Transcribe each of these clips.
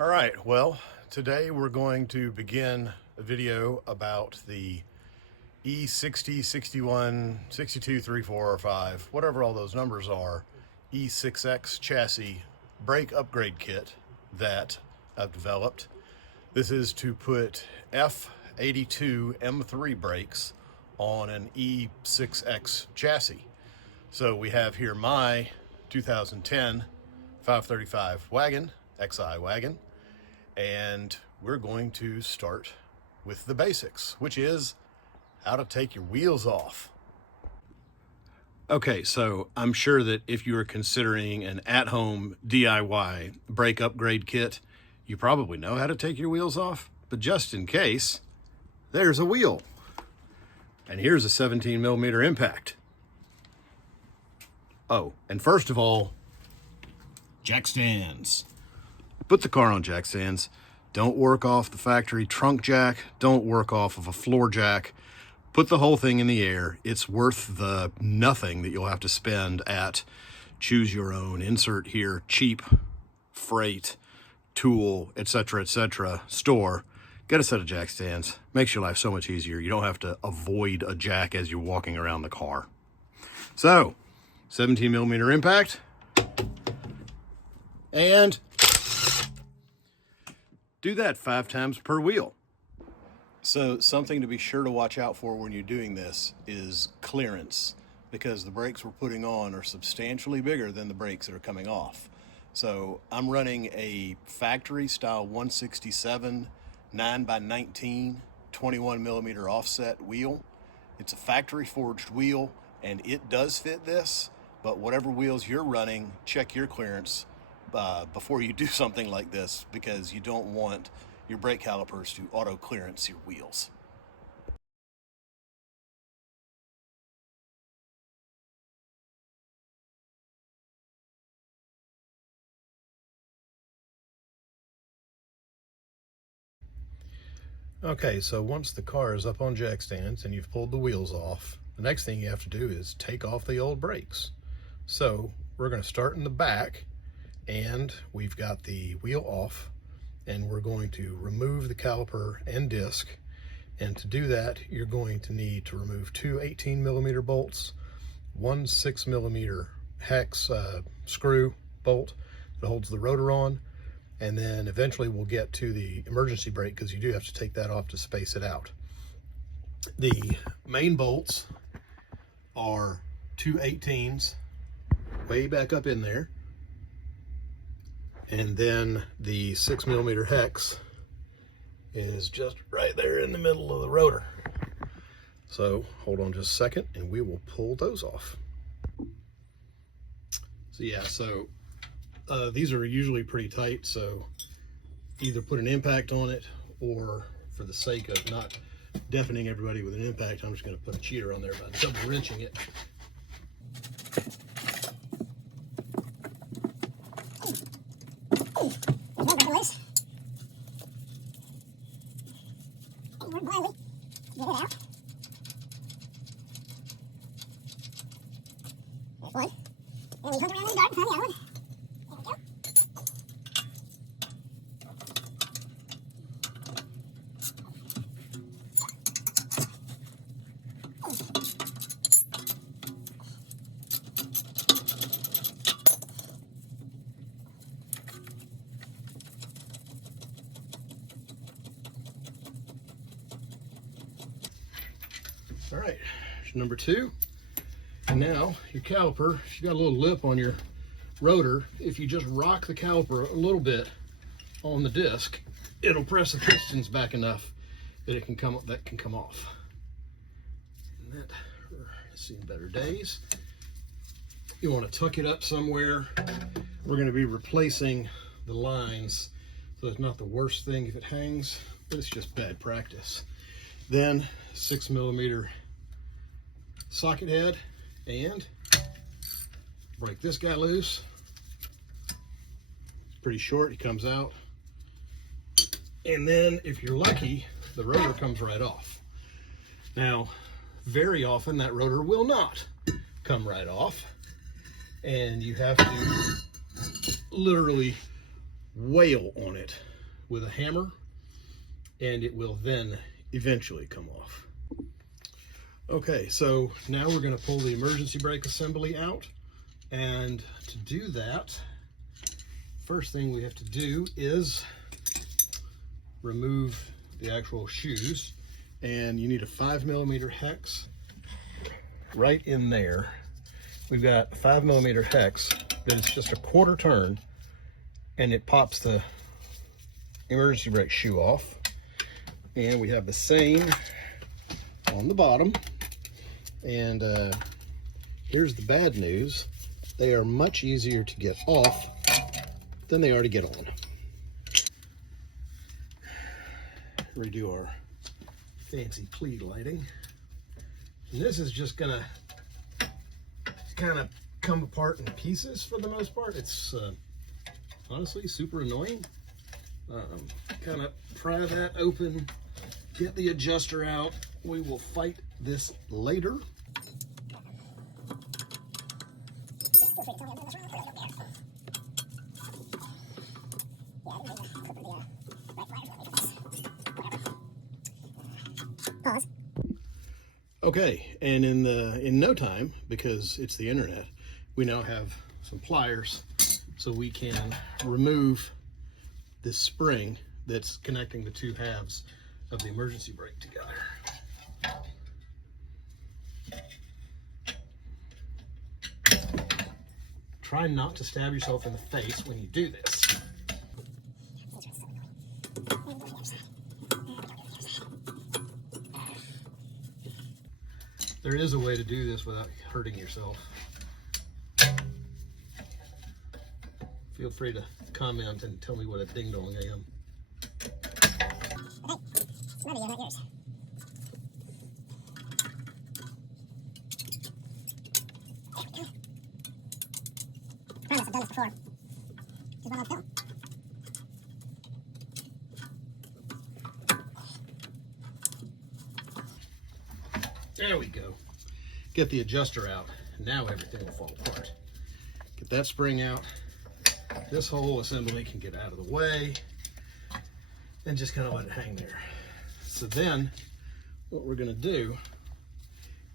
All right, well, today we're going to begin a video about the E60, 61, 62, 3, 4, or 5, whatever all those numbers are, E6x chassis brake upgrade kit that I've developed. This is to put F82 M3 brakes on an E6x chassis. So we have here my 2010 535 wagon, XI wagon, and we're going to start with the basics, which is how to take your wheels off. Okay, so I'm sure that if you are considering an at-home DIY brake upgrade kit, you probably know how to take your wheels off, but just in case, there's a wheel. And here's a 17mm impact. Oh, and first of all, jack stands. Put the car on jack stands. Don't work off the factory trunk jack. Don't work off of a floor jack. Put the whole thing in the air. It's worth the nothing that you'll have to spend at choose your own, insert here, cheap, freight, tool, etc., store. Get a set of jack stands. Makes your life so much easier. You don't have to avoid a jack as you're walking around the car. So, 17mm impact. And do that 5 times per wheel. So something to be sure to watch out for when you're doing this is clearance, because the brakes we're putting on are substantially bigger than the brakes that are coming off. So I'm running a factory style 167 9x19 21mm offset wheel. It's a factory forged wheel and it does fit this, but whatever wheels you're running, check your clearance before you do something like this, because you don't want your brake calipers to auto clearance your wheels. Okay, so once the car is up on jack stands and you've pulled the wheels off, the next thing you have to do is take off the old brakes. So we're going to start in the back, and we've got the wheel off, and we're going to remove the caliper and disc. And to do that, you're going to need to remove 2 18mm bolts, 1 6mm hex screw bolt that holds the rotor on, and then eventually we'll get to the emergency brake, because you do have to take that off to space it out. The main bolts are 2 18s way back up in there, and then the 6mm hex is just right there in the middle of the rotor. So hold on just a second and we will pull those off. So yeah, so these are usually pretty tight, so either put an impact on it, or for the sake of not deafening everybody with an impact, I'm just going to put a cheater on there by double wrenching it. All right, here's number 2. And now your caliper, if you got a little lip on your rotor, if you just rock the caliper a little bit on the disc, it'll press the pistons back enough that it can come off. And that, seeing better days. You want to tuck it up somewhere. We're going to be replacing the lines, so it's not the worst thing if it hangs, but it's just bad practice. Then 6mm socket head, and break this guy loose. It's pretty short, it comes out. And then if you're lucky, the rotor comes right off. Now, very often that rotor will not come right off, and you have to literally wail on it with a hammer, and it will then eventually come off. Okay, so now we're going to pull the emergency brake assembly out, and to do that, first thing we have to do is remove the actual shoes, and you need a 5mm hex right in there. We've got a 5mm hex that is just a quarter turn, and it pops the emergency brake shoe off. And we have the same on the bottom. And here's the bad news. They are much easier to get off than they are to get on. Redo our fancy pleat lighting. And this is just gonna kind of come apart in pieces for the most part. It's honestly super annoying. Kind of pry that open, get the adjuster out. We will fight this later. Pause. Okay, and in no time, because it's the internet, we now have some pliers so we can remove this spring that's connecting the two halves of the emergency brake together. Try not to stab yourself in the face when you do this. There is a way to do this without hurting yourself. Feel free to comment and tell me what a ding-dong I am. Okay, it's my video, not yours. I promise I've done this before. Just one on film. There we go. Get the adjuster out. Now everything will fall apart. Get that spring out. This whole assembly can get out of the way, and just kind of let it hang there. So then what we're going to do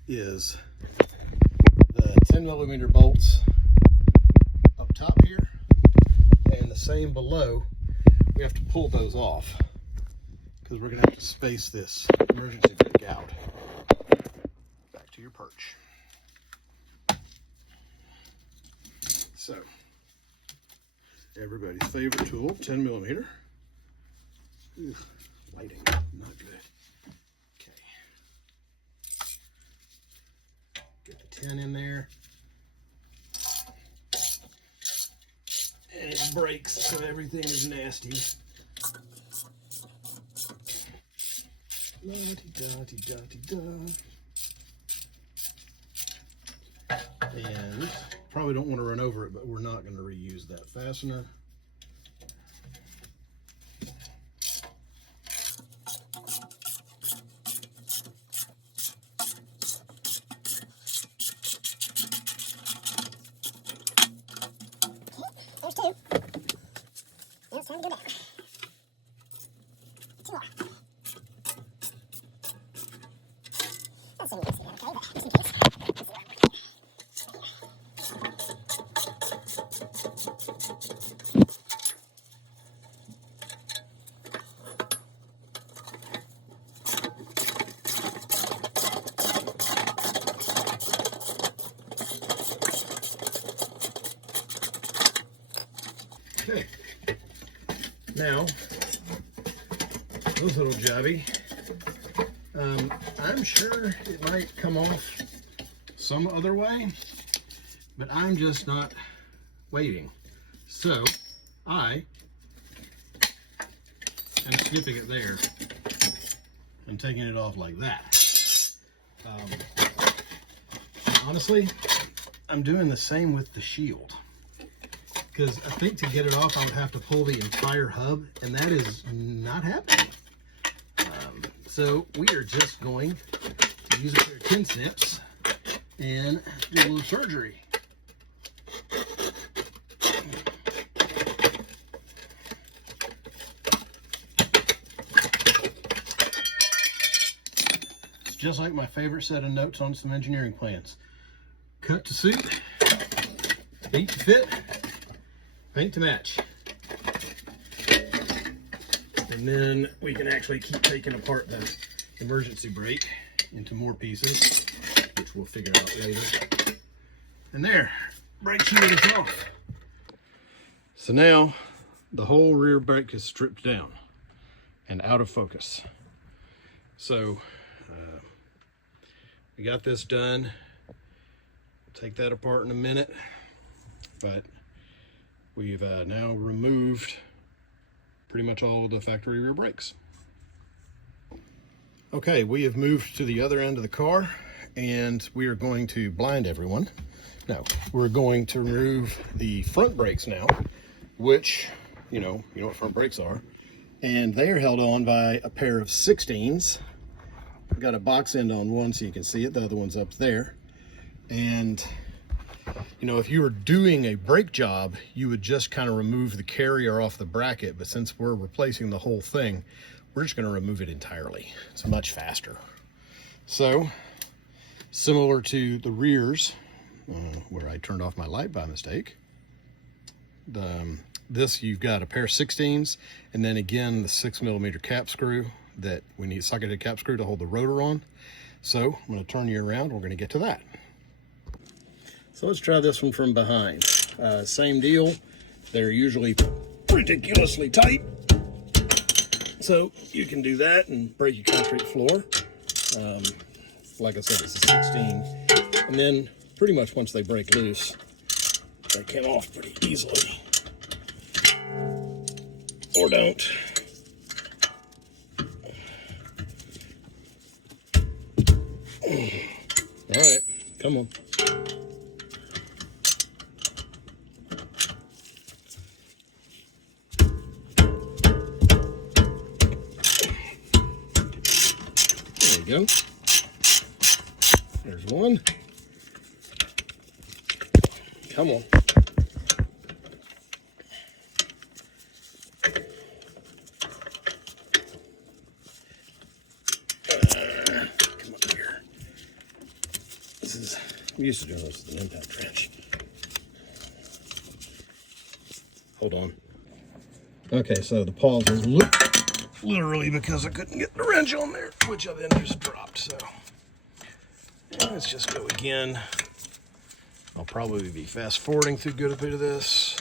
is the 10mm bolts up top here and the same below, we have to pull those off because we're going to have to space this emergency brake out. Back to your perch. So everybody's favorite tool, 10mm. Ooh, lighting, not good. Okay. Get the 10 in there. And it breaks, so everything is nasty. La-di-da-di-da-di-da. And probably don't want to run over it, but we're not going to reuse that fastener. There's two. Now it's time to go back. Two more. That's so nasty, okay, but just in case. Let's see where I'm working. Okay. Now, this little jobby, I'm sure it might come off some other way, but I'm just not waiting. So I am snipping it there and taking it off like that. Honestly, I'm doing the same with the shield, because I think to get it off I would have to pull the entire hub, and that is not happening. So we are just going to use a pair of 10 snips and do a little surgery. just like my favorite set of notes on some engineering plans. Cut to suit, beat to fit, paint to match. And then we can actually keep taking apart the emergency brake into more pieces, which we'll figure out later. And there, brake unit is off. So now the whole rear brake is stripped down and out of focus. So we got this done. Take that apart in a minute, but we've now removed pretty much all of the factory rear brakes. Okay, we have moved to the other end of the car, and we are going to blind everyone. No, we're going to remove the front brakes now, which, you know what front brakes are, and they are held on by a pair of 16s. I've got a box end on one so you can see it, the other one's up there. And you know, if you were doing a brake job, you would just kind of remove the carrier off the bracket, but since we're replacing the whole thing, we're just going to remove it entirely. It's much faster. So, similar to the rears, where I turned off my light by mistake, this you've got a pair of 16s, and then again the 6mm cap screw that we need, socketed cap screw to hold the rotor on. So I'm going to turn you around. We're going to get to that. So let's try this one from behind. Same deal. They're usually ridiculously tight, so you can do that and break your concrete floor. Like I said, it's a 16, and then pretty much once they break loose, they come off pretty easily. Or don't. All right, come on. There you go. There's one. Come on. Come up here. I'm used to doing this with an impact wrench. Hold on. Okay, so the pause is literally because I couldn't get the wrench on there, which I then just dropped. So let's just go again. I'll probably be fast forwarding through a bit of this.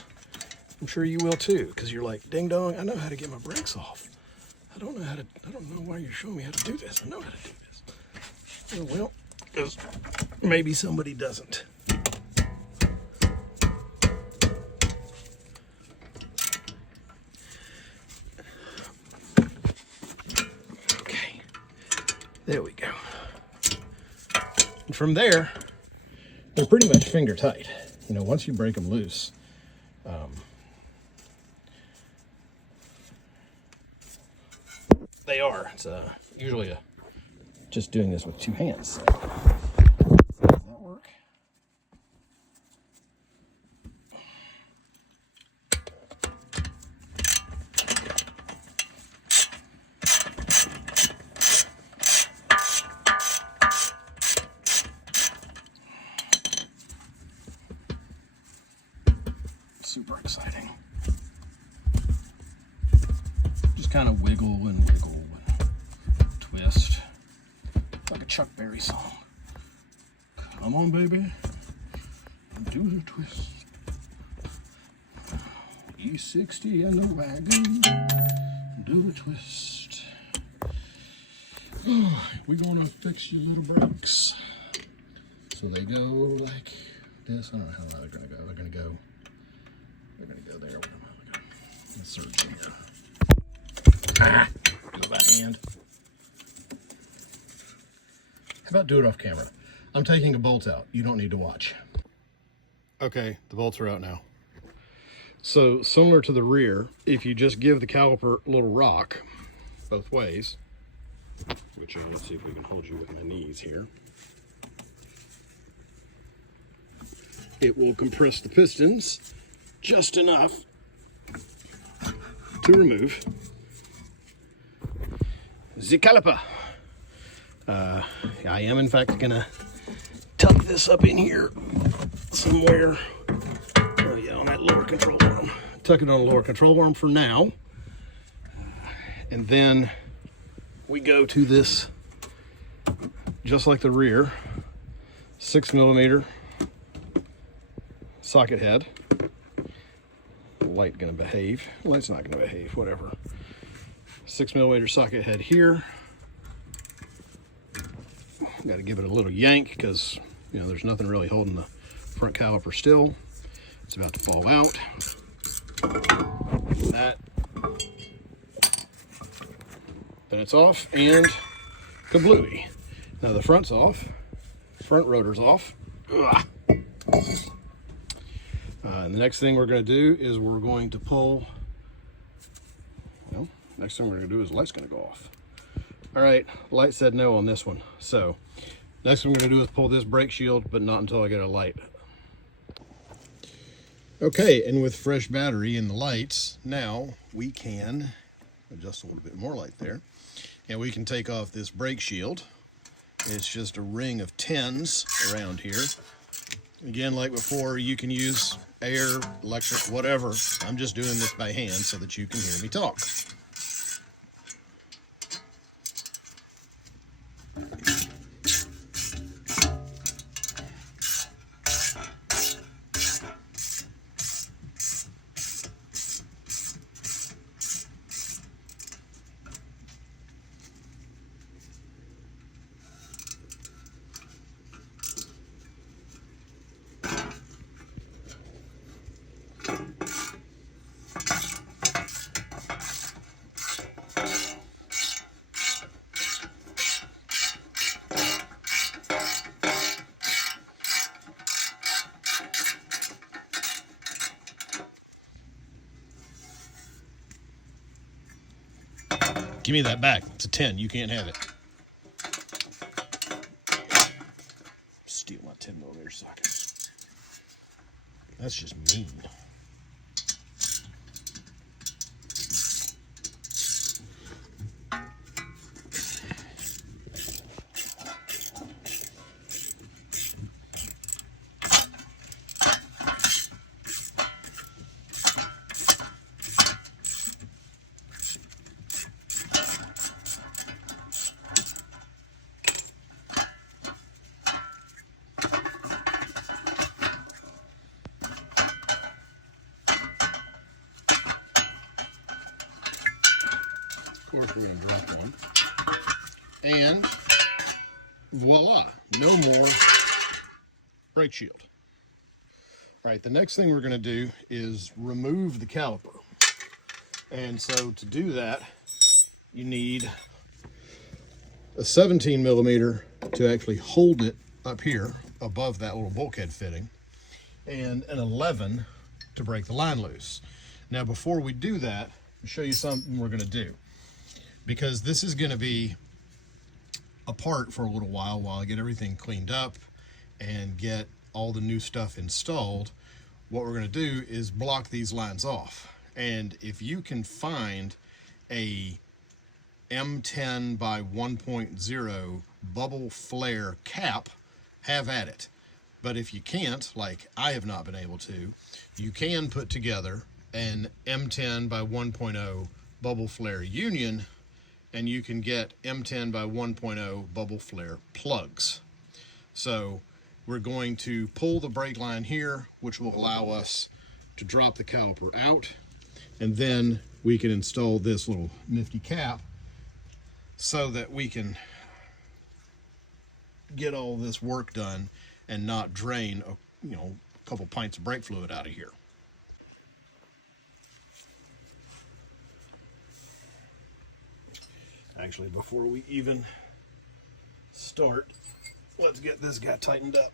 I'm sure you will too, because you're like, ding dong, I know how to get my brakes off. I don't know why you're showing me how to do this. I know how to do this. Oh, well, because maybe somebody doesn't. Okay, there we go. And from there, they're pretty much finger tight. You know, once you break them loose, they are. It's usually just doing this with two hands. So. Does that work? Super exciting. Just kind of wiggle and twist. Like a Chuck Berry song. Come on, baby. Do the twist. E60 Wagon. Do the twist. Oh, we're gonna fix your little brakes. So they go like this. I don't know how they're gonna go. They're gonna go there. Let's search again. Do it by hand. How about do it off camera? I'm taking a bolt out. You don't need to watch. Okay, the bolts are out now. So similar to the rear, if you just give the caliper a little rock both ways, which let's see if we can hold you with my knees here. It will compress the pistons just enough to remove the caliper. I am in fact gonna tuck this up in here somewhere. Oh yeah, on that lower control arm. Tuck it on the lower control arm for now. And then we go to this, just like the rear, 6mm socket head. Light gonna behave. Light's not gonna behave, whatever. 6mm socket head here. Got to give it a little yank because, you know, there's nothing really holding the front caliper still. It's about to fall out. That. Then it's off and kablooey. Now the front's off. Front rotor's off. And the next thing we're going to do is we're going to pull. Well, next thing we're going to do is the light's going to go off. All right, light said no on this one. So next thing we're going to do is pull this brake shield, but not until I get a light. Okay, and with fresh battery in the lights, now we can adjust a little bit more light there. And we can take off this brake shield. It's just a ring of 10s around here. Again, like before, you can use air, electric, whatever. I'm just doing this by hand so that you can hear me talk. Give me that back. It's a 10. You can't have it. Steal my 10mm sockets. That's just mean. Of course, we're going to drop one. And voila, no more brake shield. All right, the next thing we're going to do is remove the caliper. And so to do that, you need a 17mm to actually hold it up here above that little bulkhead fitting, and an 11 to break the line loose. Now, before we do that, I'll show you something we're going to do. Because this is going to be apart for a little while I get everything cleaned up and get all the new stuff installed, what we're going to do is block these lines off. And if you can find a M10 by 1.0 bubble flare cap, have at it. But if you can't, like I have not been able to, you can put together an M10 by 1.0 bubble flare union, and you can get M10 by 1.0 bubble flare plugs. So we're going to pull the brake line here, which will allow us to drop the caliper out, and then we can install this little nifty cap so that we can get all this work done and not drain a couple pints of brake fluid out of here. Actually, before we even start, let's get this guy tightened up.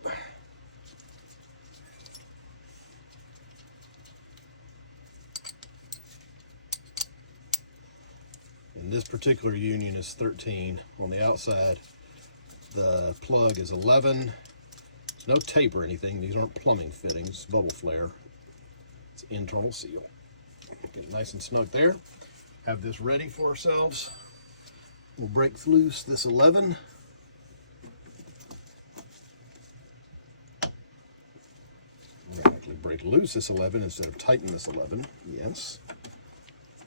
And this particular union is 13 on the outside. The plug is 11. There's no tape or anything. These aren't plumbing fittings. It's bubble flare. It's internal seal. Get it nice and snug there. Have this ready for ourselves. We'll break loose this 11 break loose this 11 instead of tighten this 11. Yes.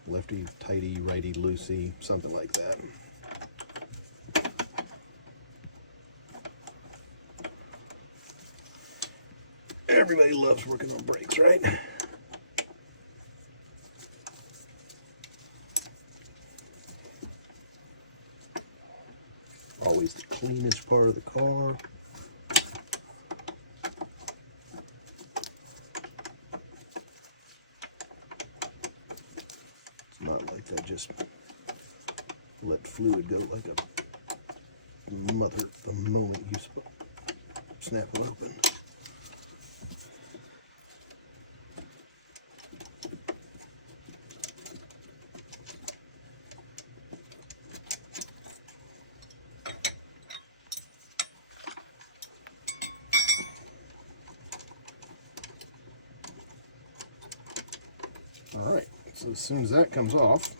Lefty, tighty, righty, loosey, something like that. Everybody loves working on brakes, right? Always the cleanest part of the car. It's not like that just let fluid go like a mother the moment you snap it open. All right, so as soon as that comes off,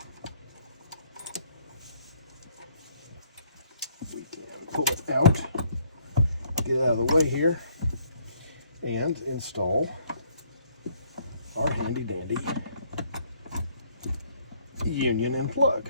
we can pull it out, get it out of the way here, and install our handy dandy union and plug.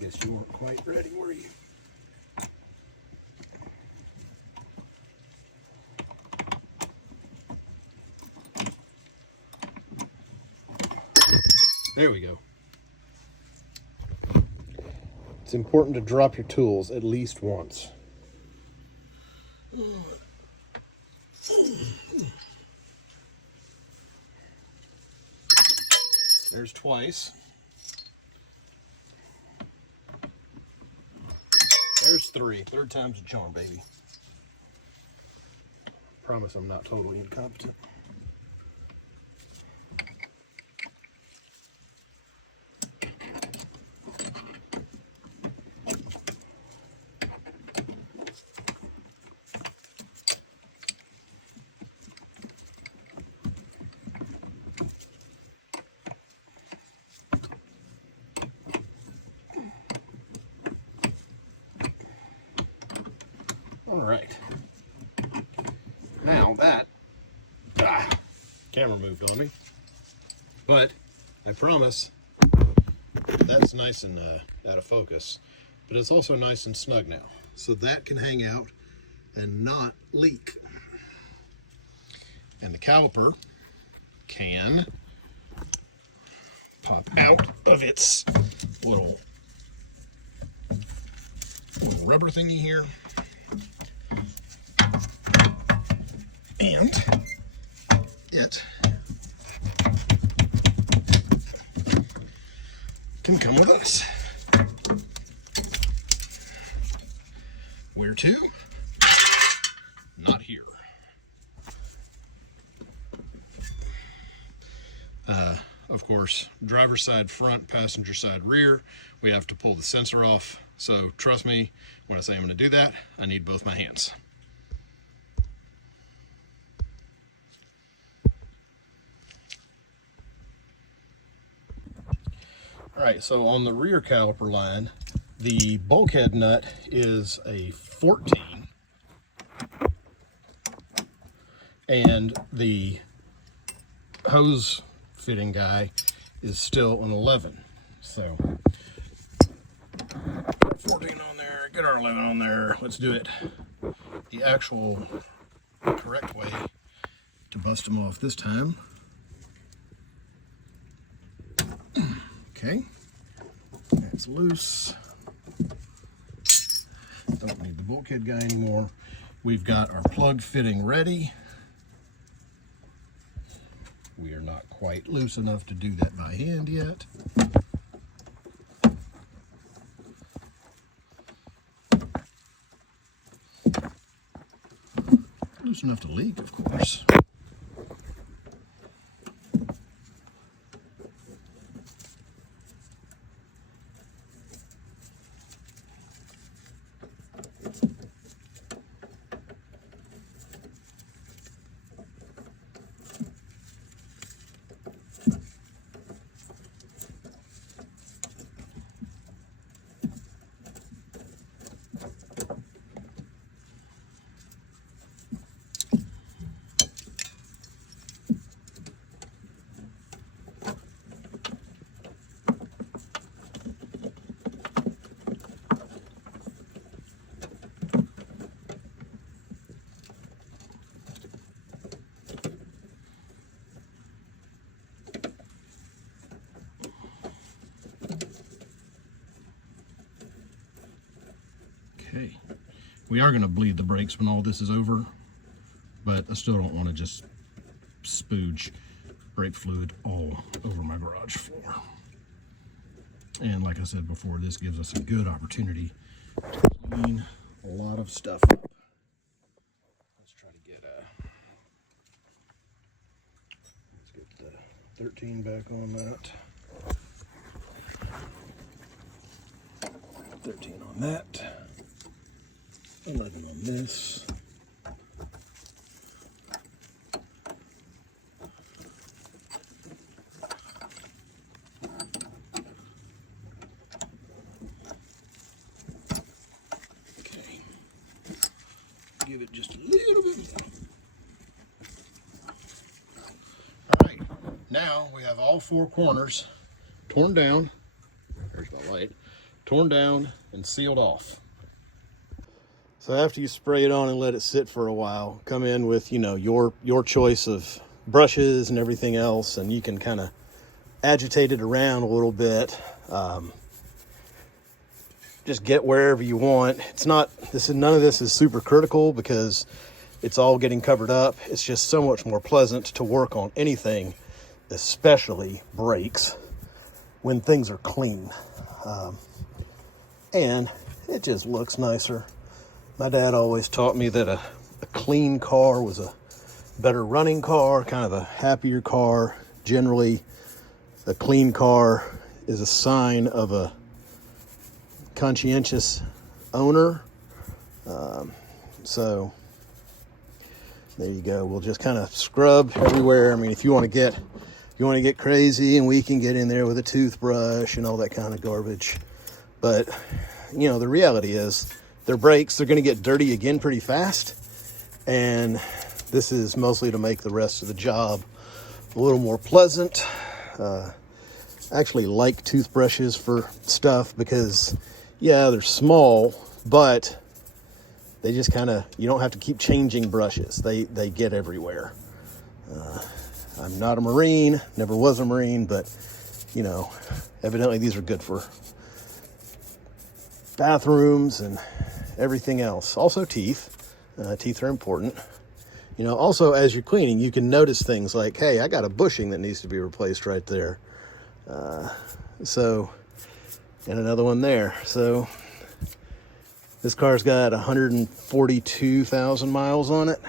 Guess you weren't quite ready, were you? There we go. It's important to drop your tools at least once. There's twice. There's three. Third time's a charm, baby. Promise I'm not totally incompetent. All right. Now that camera moved on me, but I promise that's nice and out of focus, but it's also nice and snug now, so that can hang out and not leak. And the caliper can pop out of its little rubber thingy here. And it can come with us. Where to? Not here. Of course, driver's side front, passenger side rear, we have to pull the sensor off. So trust me, when I say I'm going to do that, I need both my hands. All right, so on the rear caliper line, the bulkhead nut is a 14, and the hose fitting guy is still an 11. So 14 on there, get our 11 on there. Let's do it the actual correct way to bust them off this time. Okay, that's loose. Don't need the bulkhead guy anymore. We've got our plug fitting ready. We are not quite loose enough to do that by hand yet. Loose enough to leak, of course. Okay, we are going to bleed the brakes when all this is over, but I still don't want to just spooge brake fluid all over my garage floor. And like I said before, this gives us a good opportunity to clean a lot of stuff up. Let's try to get the 13 back on that. 13 on that. 11 on this. Okay. Give it just a little bit more. All right. Now we have all four corners torn down. There's my light. Torn down and sealed off. So after you spray it on and let it sit for a while, come in with, you know, your choice of brushes and everything else, and you can kind of agitate it around a little bit. Just get wherever you want. It's not, none of this is super critical because it's all getting covered up. It's just so much more pleasant to work on anything, especially brakes, when things are clean. And it just looks nicer. My dad always taught me that a clean car was a better running car, kind of a happier car. Generally, a clean car is a sign of a conscientious owner. So there you go. We'll just kind of scrub everywhere. I mean, if you want to get crazy, and we can get in there with a toothbrush and all that kind of garbage. But, you know, the reality is their brakes, they're going to get dirty again pretty fast. And this is mostly to make the rest of the job a little more pleasant. I actually like toothbrushes for stuff because, yeah, they're small, but they just kind of, you don't have to keep changing brushes. They get everywhere. I'm not a Marine, never was a Marine, but, you know, evidently these are good for bathrooms and everything else. Also teeth. Teeth are important. You know, also as you're cleaning, you can notice things like, hey, I got a bushing that needs to be replaced right there. And another one there. So this car's got 142,000 miles on it.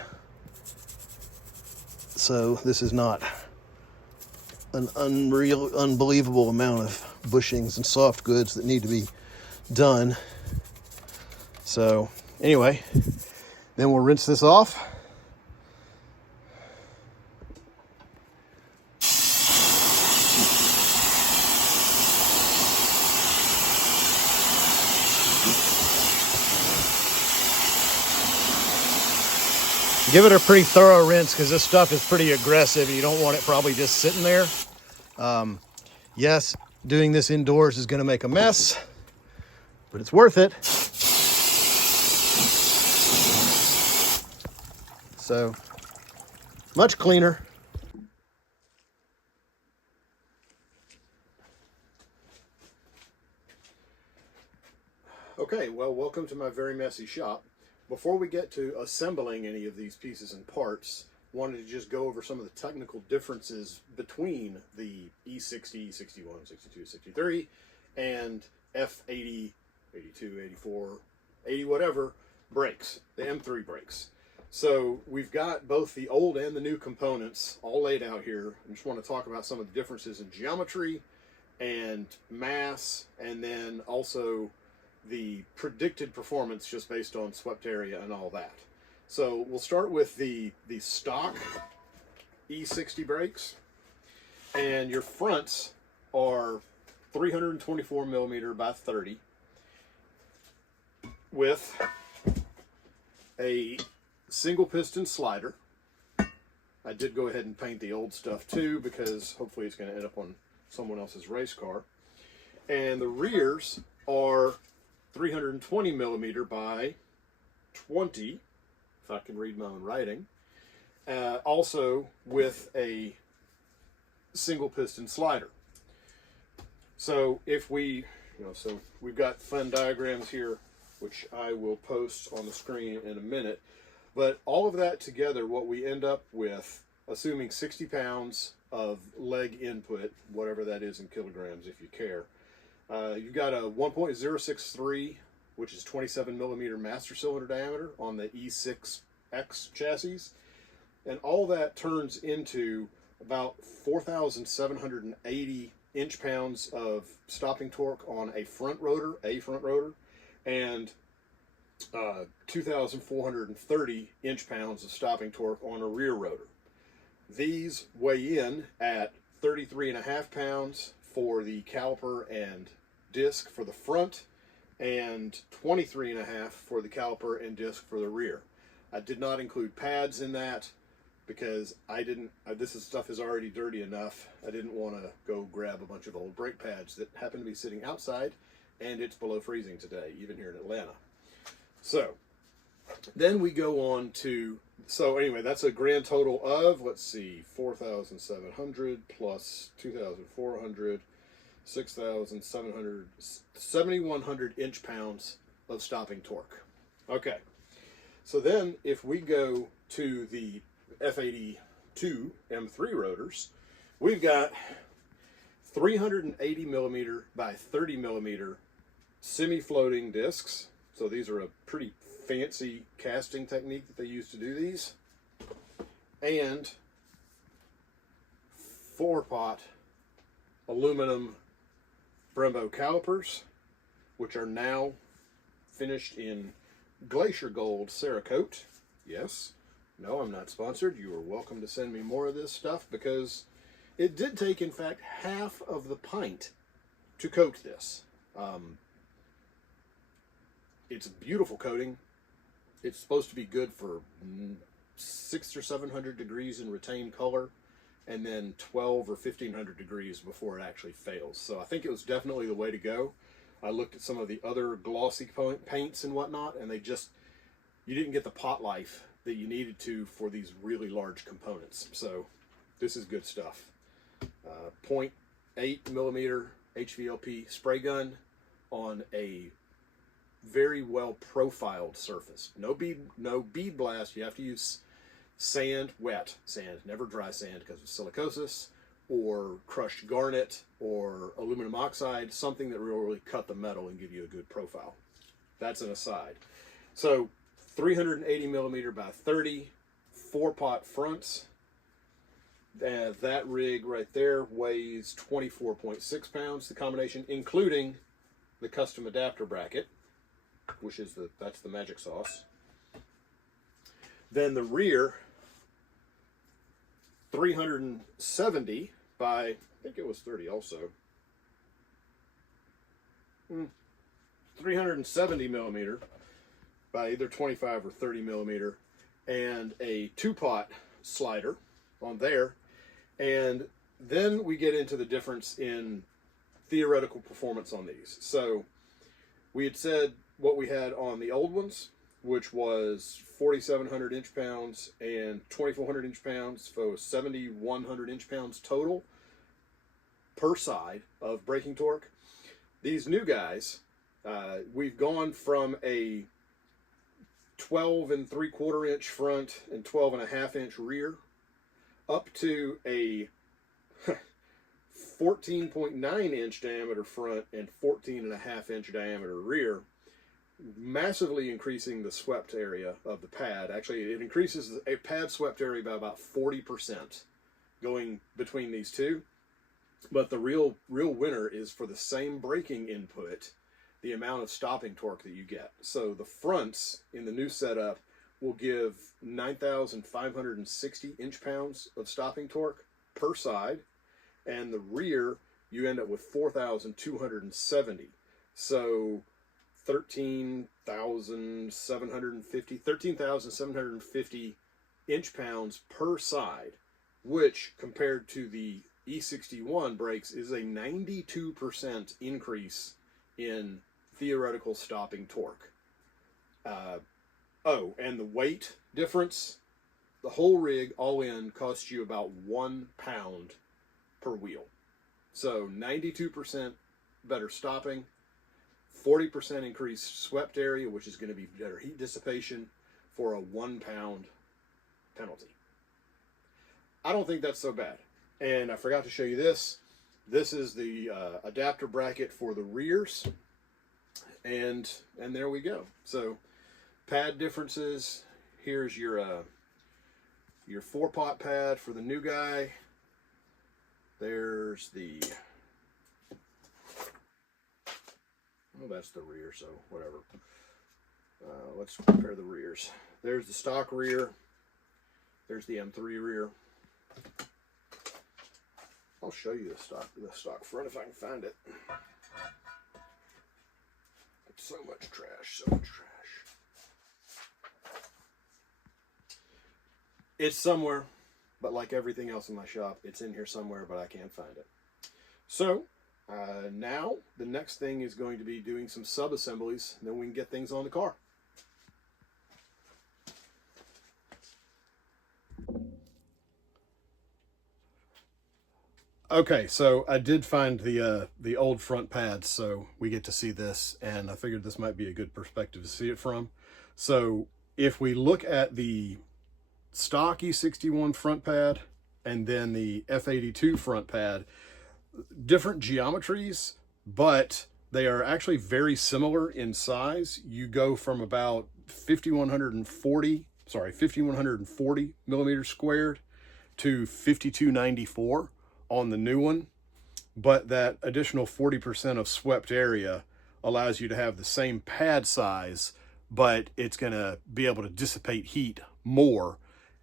So this is not an unbelievable amount of bushings and soft goods that need to be done. So anyway, then we'll rinse this off. Give it a pretty thorough rinse because this stuff is pretty aggressive. You don't want it probably just sitting there. Yes, doing this indoors is going to make a mess, but it's worth it. So, much cleaner. Okay, well, welcome to my very messy shop. Before we get to assembling any of these pieces and parts, wanted to just go over some of the technical differences between the E60, 61, 62, 63, and F80, 82, 84, 80 whatever brakes, the M3 brakes. So we've got both the old and the new components all laid out here. I just want to talk about some of the differences in geometry and mass, and then also the predicted performance just based on swept area and all that. So we'll start with the stock E60 brakes, and your fronts are 324 millimeter by 30 with a single piston slider. I did go ahead and paint the old stuff too because hopefully it's going to end up on someone else's race car. And the rears are 320 millimeter by 20, if I can read my own writing, also with a single piston slider. So if we, so we've got fun diagrams here which I will post on the screen in a minute. But all of that together, what we end up with, assuming 60 pounds of leg input, whatever that is in kilograms if you care, you've got a 1.063, which is 27 millimeter master cylinder diameter on the E6x chassis. And all that turns into about 4,780 inch-pounds of stopping torque on a front rotor, and 2,430 inch-pounds of stopping torque on a rear rotor. These weigh in at 33.5 pounds for the caliper and disc for the front, and 23.5 for the caliper and disc for the rear. I did not include pads in that because this stuff is already dirty enough. I didn't want to go grab a bunch of old brake pads that happen to be sitting outside, and it's below freezing today, even here in Atlanta. So then we go on to, so anyway, that's a grand total of, let's see, 4,700 plus 2,400, 6,700, 7,100 inch-pounds of stopping torque. Okay, so then if we go to the F82 M3 rotors, we've got 380 millimeter by 30 millimeter semi-floating discs. So these are a pretty fancy casting technique that they use to do these. And 4-pot aluminum Brembo calipers, which are now finished in Glacier Gold Cerakote. Yes. No, I'm not sponsored. You are welcome to send me more of this stuff, because it did take, in fact, half of the pint to coat this. It's a beautiful coating. It's supposed to be good for 600 or 700 degrees in retained color, and then 12 or 1500 degrees before it actually fails. So I think it was definitely the way to go. I looked at some of the other glossy paints and whatnot, and you didn't get the pot life that you needed to for these really large components. So this is good stuff. 0.8 millimeter HVLP spray gun on a very well profiled surface. No bead blast. You have to use sand, wet sand, never dry sand because of silicosis, or crushed garnet, or aluminum oxide, something that will really cut the metal and give you a good profile. That's an aside. So 380 millimeter by 30, 4-pot fronts. That rig right there weighs 24.6 pounds, the combination, including the custom adapter bracket, which is that's the magic sauce. Then the rear, 370 by, I think it was 30 also. 370 millimeter by either 25 or 30 millimeter, and a 2-pot slider on there. And then we get into the difference in theoretical performance on these. So we had said what we had on the old ones, which was 4,700 inch-pounds and 2,400 inch-pounds, so 7,100 inch-pounds total per side of braking torque. These new guys, we've gone from a 12 3/4 inch front and 12.5 inch rear up to a 14.9 inch diameter front and 14.5 inch diameter rear, massively increasing the swept area of the pad. Actually, it increases a pad swept area by about 40% going between these two. But the real winner is, for the same braking input, the amount of stopping torque that you get. So the fronts in the new setup will give 9,560 inch-pounds of stopping torque per side, and the rear you end up with 4,270. So 13,750 inch-pounds per side, which compared to the E61 brakes is a 92% increase in theoretical stopping torque. Oh, and the weight difference, the whole rig all in costs you about 1 pound per wheel. So 92% better stopping, 40% increased swept area, which is going to be better heat dissipation for a 1 pound penalty. I don't think that's so bad. And I forgot to show you this. This is the adapter bracket for the rears. And there we go. So pad differences. Here's your 4-pot pad for the new guy. There's the, well, that's the rear, so whatever. Let's compare the rears. There's the stock rear. There's the M3 rear. I'll show you the stock front if I can find it. It's so much trash, so much trash. It's somewhere, but like everything else in my shop, it's in here somewhere, but I can't find it. So now the next thing is going to be doing some sub-assemblies, and then we can get things on the car. Okay, so I did find the old front pads, so we get to see this, and I figured this might be a good perspective to see it from. So if we look at the stock E61 front pad and then the F82 front pad, different geometries, but they are actually very similar in size. You go from about 5140 millimeters squared to 5294 on the new one, but that additional 40% of swept area allows you to have the same pad size, but it's going to be able to dissipate heat more,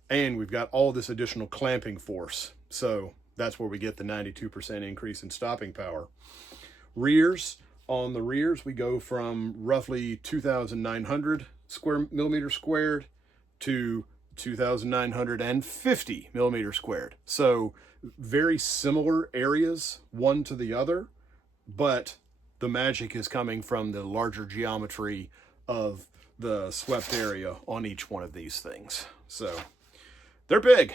and we've got all this additional clamping force. So that's where we get the 92% increase in stopping power. Rears, on the rears we go from roughly 2,900 millimeters squared to 2,950 millimeters squared. So very similar areas, one to the other, but the magic is coming from the larger geometry of the swept area on each one of these things. So they're big.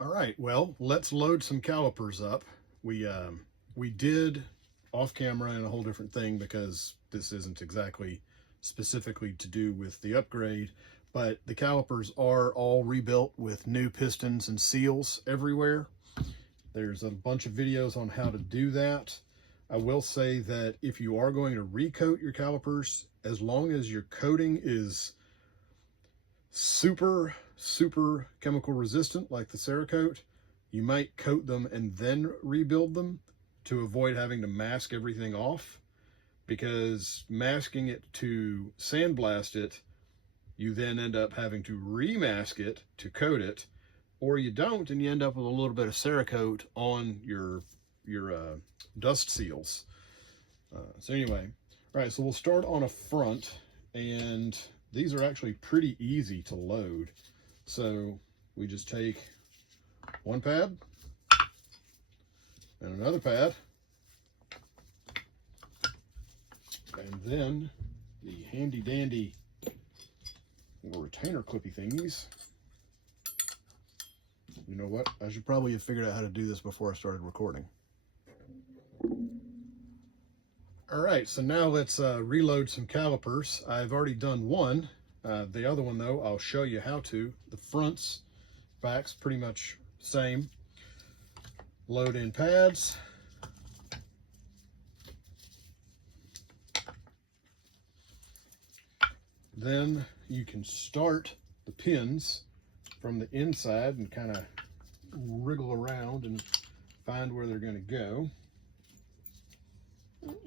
All right, well, let's load some calipers up. We did off camera and a whole different thing because this isn't exactly specifically to do with the upgrade, but the calipers are all rebuilt with new pistons and seals everywhere. There's a bunch of videos on how to do that. I will say that if you are going to recoat your calipers, as long as your coating is super chemical resistant like the Cerakote, you might coat them and then rebuild them to avoid having to mask everything off, because masking it to sandblast it, you then end up having to remask it to coat it, or you don't and you end up with a little bit of Cerakote on your dust seals. So anyway, all right, so we'll start on a front, and these are actually pretty easy to load. So we just take one pad and another pad, and then the handy dandy little retainer clippy thingies. You know what? I should probably have figured out how to do this before I started recording. All right, so now let's reload some calipers. I've already done one. The other one, though, I'll show you how to. The fronts, backs, pretty much same. Load in pads. Then you can start the pins from the inside and kind of wriggle around and find where they're going to go.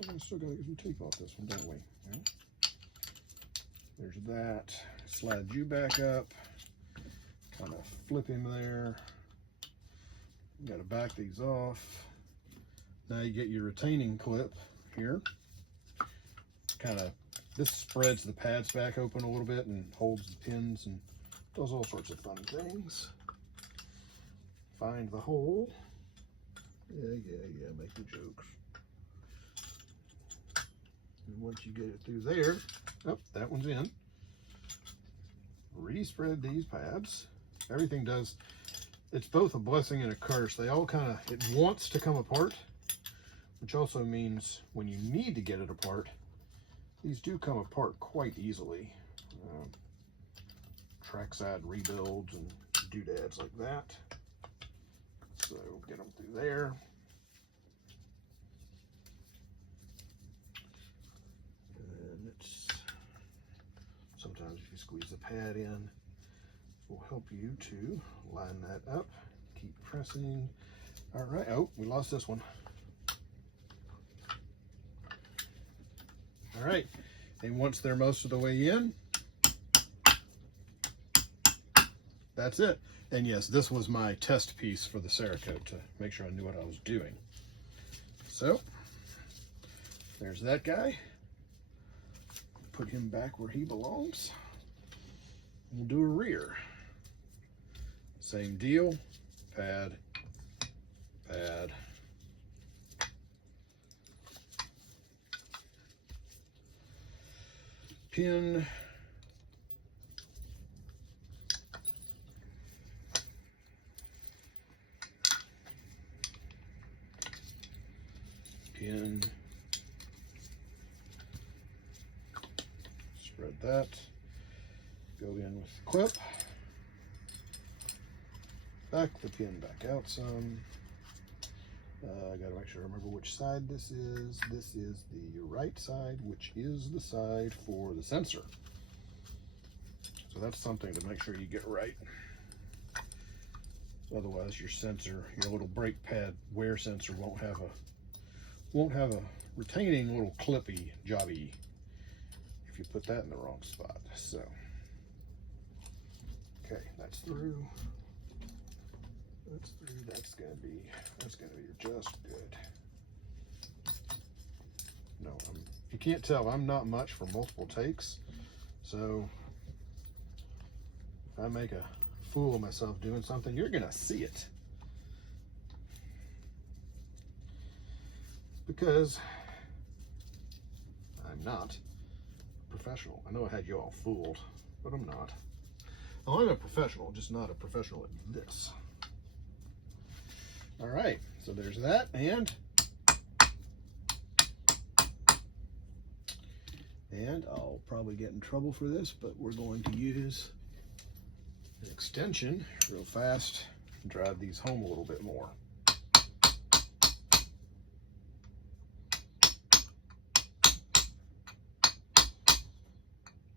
I'm still going to get some teeth off this one, don't we? Yeah. There's that. Slide you back up. Kind of flip him there. You got to back these off. Now you get your retaining clip here. this spreads the pads back open a little bit and holds the pins and does all sorts of fun things. Find the hole. Yeah, making jokes. And once you get it through there, oh, that one's in. Respread these pads. Everything does, it's both a blessing and a curse. They all kind of, it wants to come apart, which also means when you need to get it apart, these do come apart quite easily. Trackside rebuilds and doodads like that. So get them through there. And it's, sometimes if you squeeze the pad in, will help you to line that up. Keep pressing. All right, oh, we lost this one. All right, and once they're most of the way in, that's it. And yes, this was my test piece for the Cerakote to make sure I knew what I was doing. So, there's that guy. Put him back where he belongs. We'll do a rear. Same deal, pad, pad. Pin. Pin. Spread that. Go in with the clip. Back the pin back out some. I gotta make sure I remember which side this is. This is the right side, which is the side for the sensor. So that's something to make sure you get right. Otherwise your sensor, your little brake pad wear sensor won't have a retaining little clippy jobby if you put that in the wrong spot. So okay, that's through. That's through. That's gonna be just good. No, you can't tell, I'm not much for multiple takes, so if I make a fool of myself doing something, you're gonna see it, because I'm not a professional. I know I had you all fooled, but I'm not. Oh, I'm a professional, just not a professional at this. All right, so there's that, and I'll probably get in trouble for this, but we're going to use an extension real fast and drive these home a little bit more.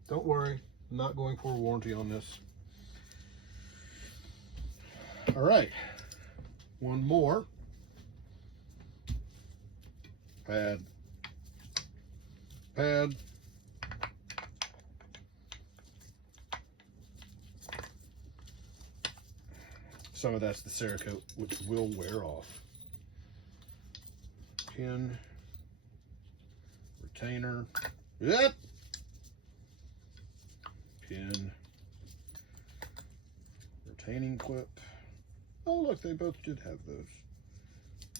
Don't worry, I'm not going for a warranty on this. All right. One more. Pad. Pad. Some of that's the Cerakote, which will wear off. Pin. Retainer. Yep. Pin. Retaining clip. Oh, look, they both did have those.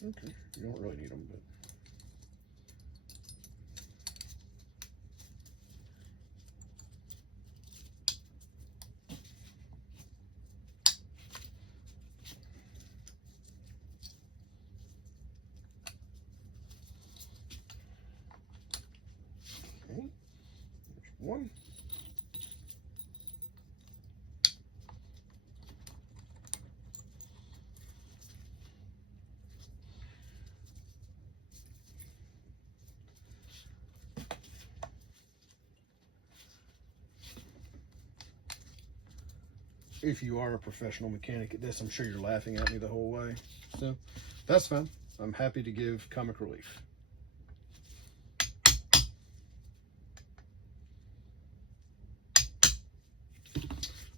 Okay, you don't really need them, but. Okay, there's one. If you are a professional mechanic at this, I'm sure you're laughing at me the whole way. So that's fine. I'm happy to give comic relief.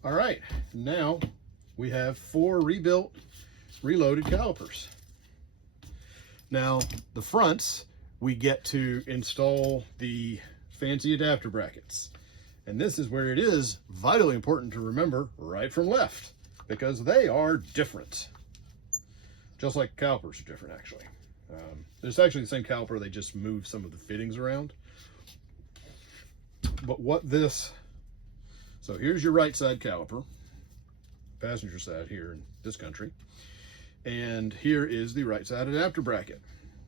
All right, now we have 4 rebuilt, reloaded calipers. Now the fronts, we get to install the fancy adapter brackets. And this is where it is vitally important to remember right from left, because they are different. Just like calipers are different, actually. It's actually the same caliper, they just move some of the fittings around. But what this, so here's your right side caliper, passenger side here in this country, and here is the right side adapter bracket.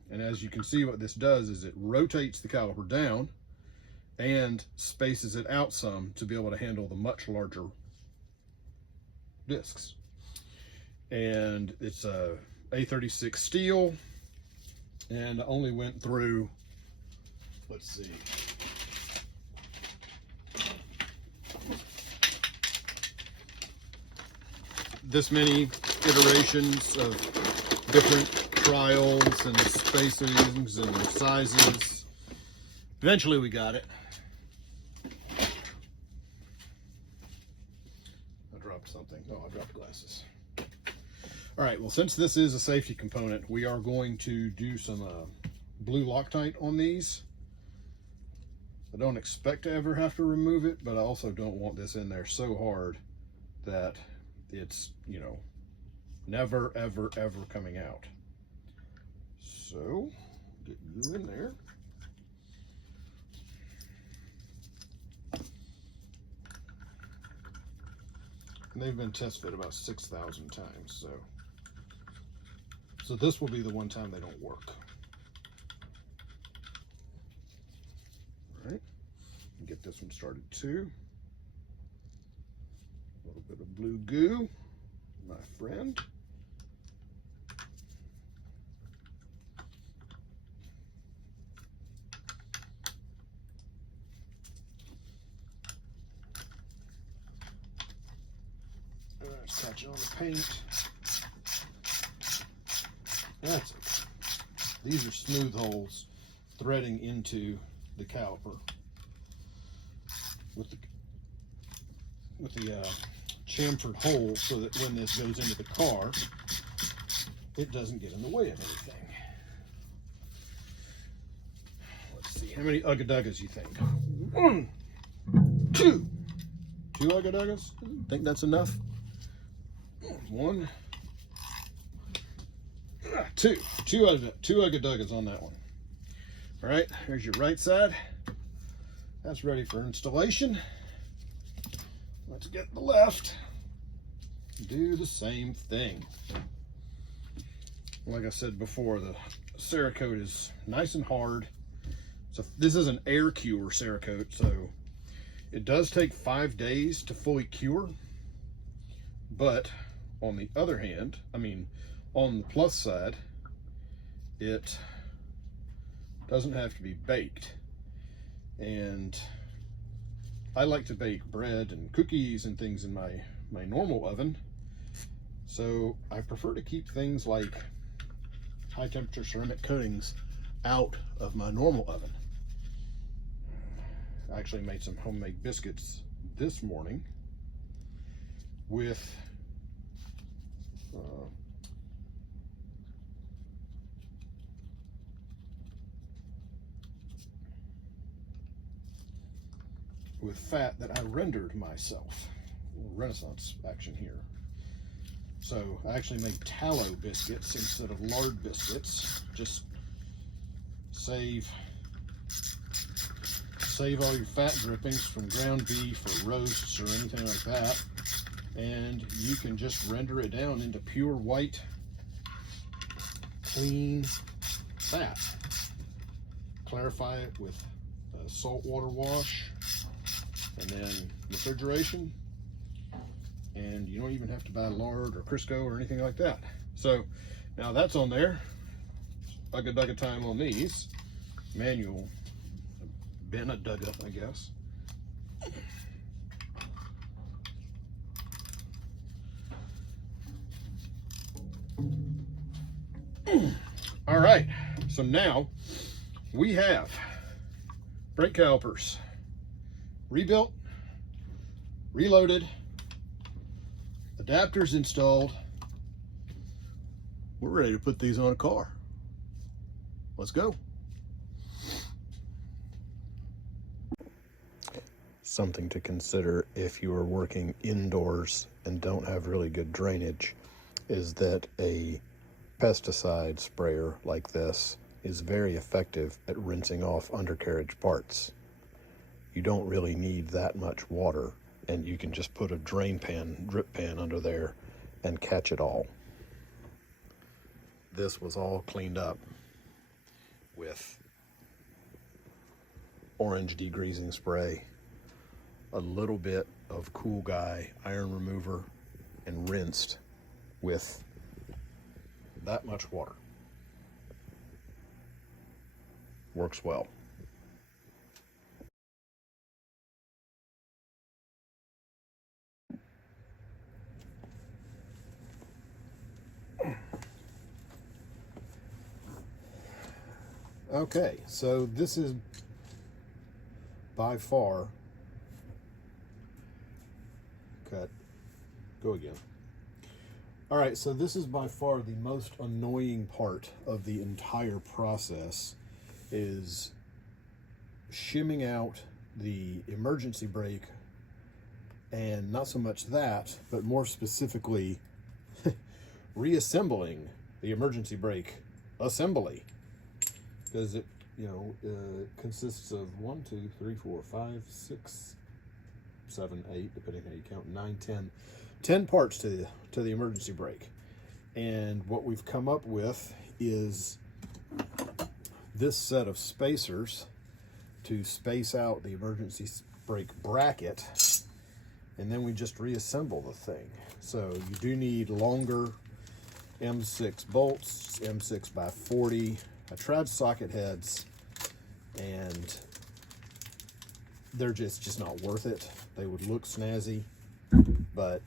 And as you can see, what this does is it rotates the caliper down and spaces it out some to be able to handle the much larger discs. And it's a A36 steel, and I only went through, let's see, this many iterations of different trials and spacings and sizes. Eventually we got it. I dropped something. Oh, I dropped glasses. All right, well, since this is a safety component, we are going to do some blue Loctite on these. I don't expect to ever have to remove it, but I also don't want this in there so hard that it's, you know, never, ever, ever coming out. So, get you in there. And they've been test fit about 6,000 times, so this will be the one time they don't work. All right, get this one started too. A little bit of blue goo, my friend. Touch on the paint. That's it. These are smooth holes threading into the caliper with the chamfered hole, so that when this goes into the car, it doesn't get in the way of anything. Let's see, how many Ugga-Duggas you think? 1, 2. 2 Ugga-Duggas? Think that's enough? 1, 2. Two Ugga-Duggas on that one. All right, here's your right side. That's ready for installation. Let's get the left. Do the same thing. Like I said before, the Cerakote is nice and hard. So this is an air cure Cerakote, so it does take 5 days to fully cure. But on the other hand, I mean, on the plus side, it doesn't have to be baked. And I like to bake bread and cookies and things in my normal oven. So I prefer to keep things like high temperature ceramic coatings out of my normal oven. I actually made some homemade biscuits this morning with fat that I rendered myself. Renaissance action here. So I actually made tallow biscuits instead of lard biscuits. Just save all your fat drippings from ground beef or roasts or anything like that, and you can just render it down into pure white, clean fat. Clarify it with a salt water wash, and then refrigeration, and you don't even have to buy lard or Crisco or anything like that. So now that's on there. Ugga-Dugga time on these. Manual Benadugga, I guess. All right, so now we have brake calipers rebuilt, reloaded, adapters installed. We're ready to put these on a car. Let's go. something to consider if you are working indoors and don't have really good drainage is that a pesticide sprayer like this is very effective at rinsing off undercarriage parts. You don't really need that much water, and you can just put a drain pan, drip pan under there and catch it all. This was all cleaned up with orange degreasing spray, a little bit of Cool Guy iron remover, and rinsed with that much water. Works well. Okay, so this is by far, cut, go again. All right, so this is by far the most annoying part of the entire process, is shimming out the emergency brake, and not so much that, but more specifically, reassembling the emergency brake assembly. Because it, consists of 1, 2, 3, 4, 5, 6, 7, 8, depending how you count, 9, 10 parts to the emergency brake. And what we've come up with is this set of spacers to space out the emergency brake bracket, and then we just reassemble the thing. So you do need longer M6 bolts, M6 by 40. I tried socket heads, and they're just not worth it. They would look snazzy, but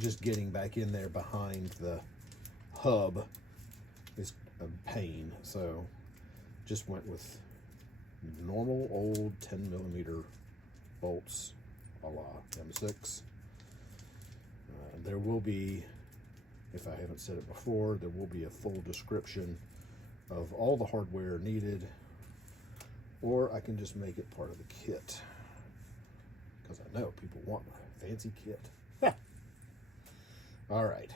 just getting back in there behind the hub is a pain. So just went with normal old 10mm bolts a la M6. There will be, if I haven't said it before, there will be a full description of all the hardware needed, or I can just make it part of the kit, because I know people want a fancy kit. All right,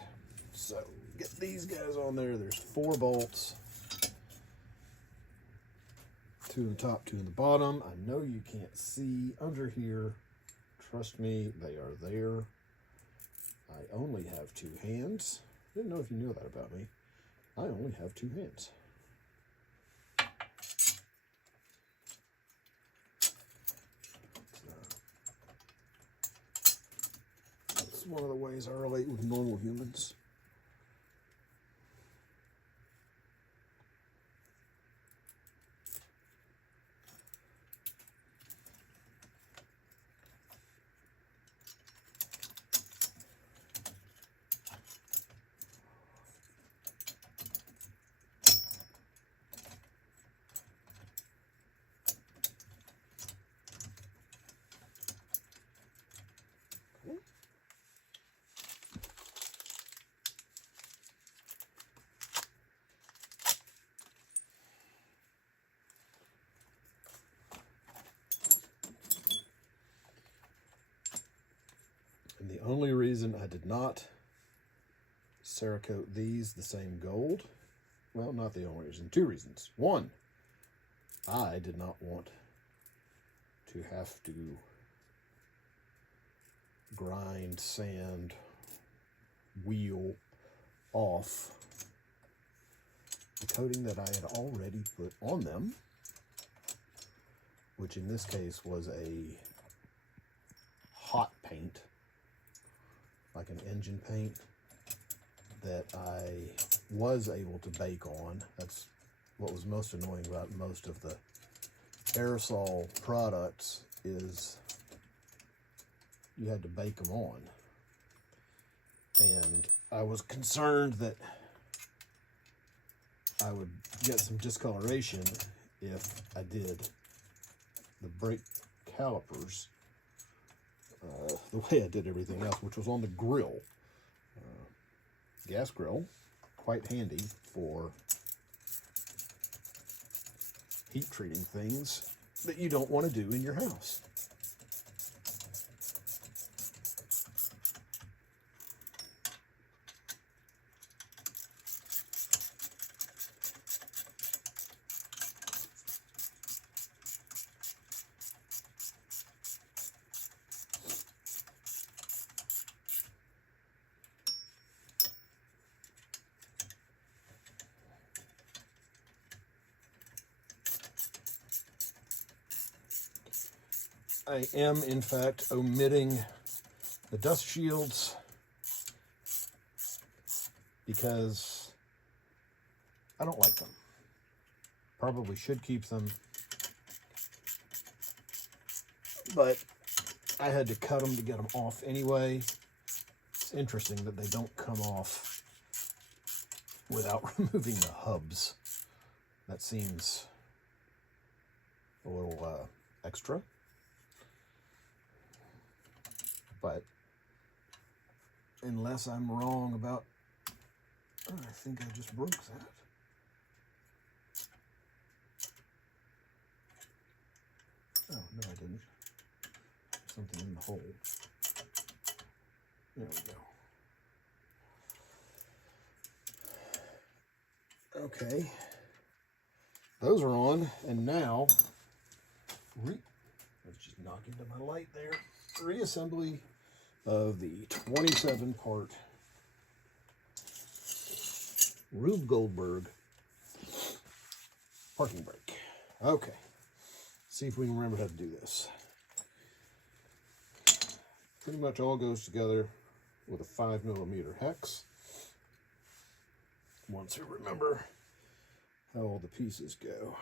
so get these guys on there. There's 4 bolts, 2 in the top, 2 in the bottom. I know you can't see under here. Trust me, they are there. I only have 2 hands. Didn't know if you knew that about me. I only have 2 hands. That's one of the ways I relate with normal humans. And the only reason I did not Cerakote these the same gold, well, not the only reason, 2 reasons. 1, I did not want to have to grind, sand, wheel off the coating that I had already put on them, which in this case was a hot paint, like an engine paint, that I was able to bake on. That's what was most annoying about most of the aerosol products, is you had to bake them on. And I was concerned that I would get some discoloration if I did the brake calipers the way I did everything else, which was on the grill. Gas grill, quite handy for heat treating things. that you don't want to do in your house. I am, in fact, omitting the dust shields because I don't like them. Probably should keep them, but I had to cut them to get them off anyway. It's interesting that they don't come off without removing the hubs. That seems a little extra. But unless I'm wrong about, oh, I think I just broke that. Oh, no, I didn't. Something in the hole. There we go. Okay. Those are on, and now, let's just knock into my light there. Reassembly of the 27-part Rube Goldberg parking brake. Okay, see if we can remember how to do this. Pretty much all goes together with a 5mm hex. Once we remember how all the pieces go.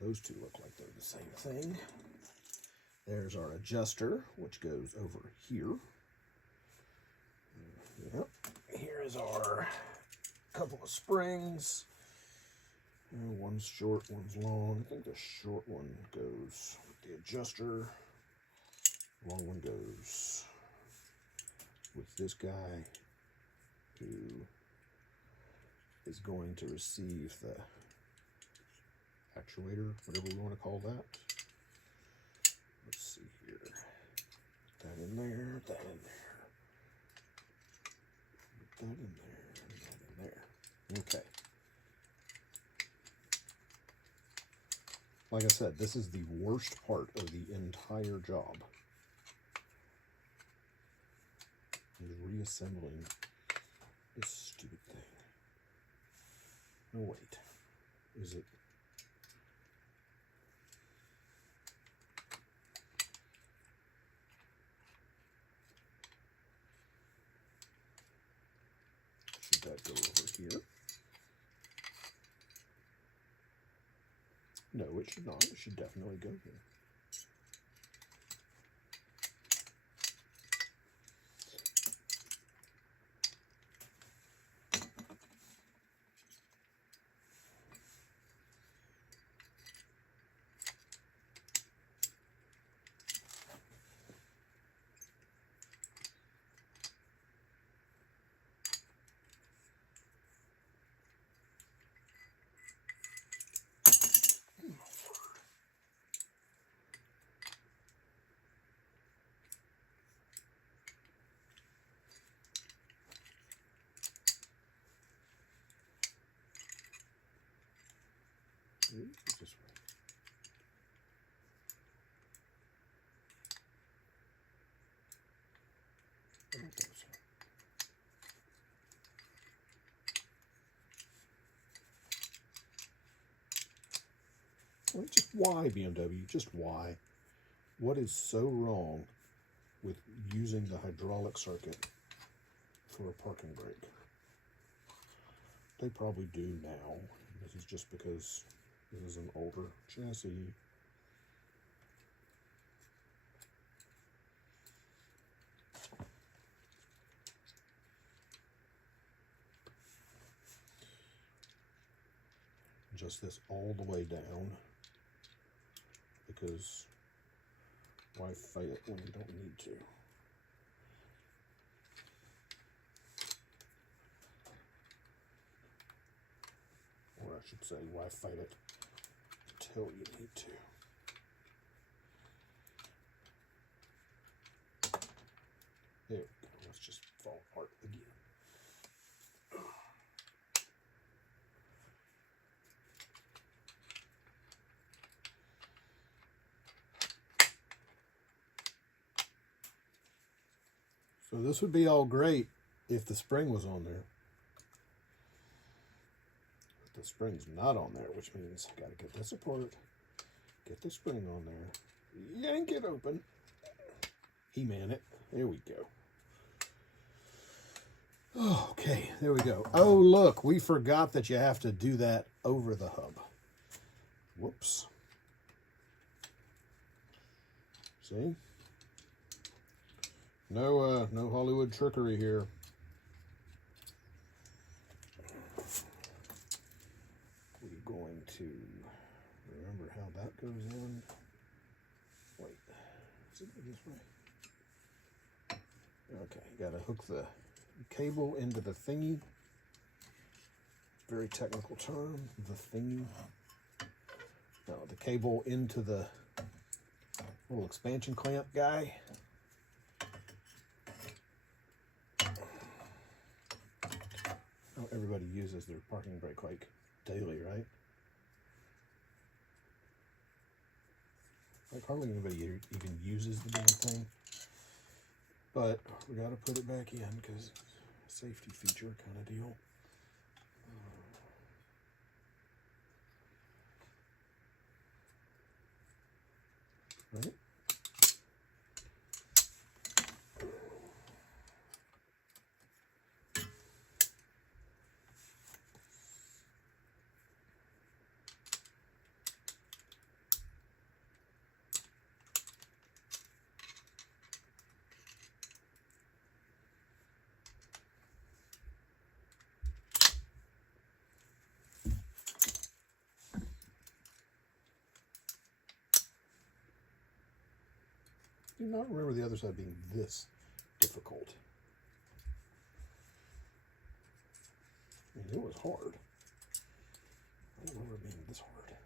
Those two look like they're the same thing. There's our adjuster, which goes over here. Yep. Here is our couple of springs. One's short, one's long. I think the short one goes with the adjuster. The long one goes with this guy, who is going to receive the actuator, whatever we want to call that. Let's see here. Put that in there, that in there. Put that in there, and that in there. Okay. Like I said, this is the worst part of the entire job. Is reassembling this stupid thing. No, wait. Is it? Should that go over here? No, it should not. It should definitely go here. This way. I don't think so. Well, just why, BMW? Just why? What is so wrong with using the hydraulic circuit for a parking brake? They probably do now. This is just because this is an older chassis. Just this all the way down, because why fight it when you don't need to? Or I should say, why fight it to until you need to. There we go. Let's just fall apart again. So this would be all great if the spring was on there. But the spring's not on there, which means I gotta get this apart, get the spring on there, yank it open, He-Man it. There we go. Okay, there we go. Oh, look, we forgot that you have to do that over the hub. Whoops. See? No, no Hollywood trickery here. We're going to remember how that goes in. Wait, is it this way? Okay, you gotta hook the cable into the thingy. Very technical term, the thingy. No, the cable into the little expansion clamp guy. Everybody uses their parking brake like daily, right? Like hardly anybody even uses the damn thing. But we got to put it back in because safety feature kind of deal. Right? I do not remember the other side being this difficult. I mean, it was hard. I don't remember it being this hard.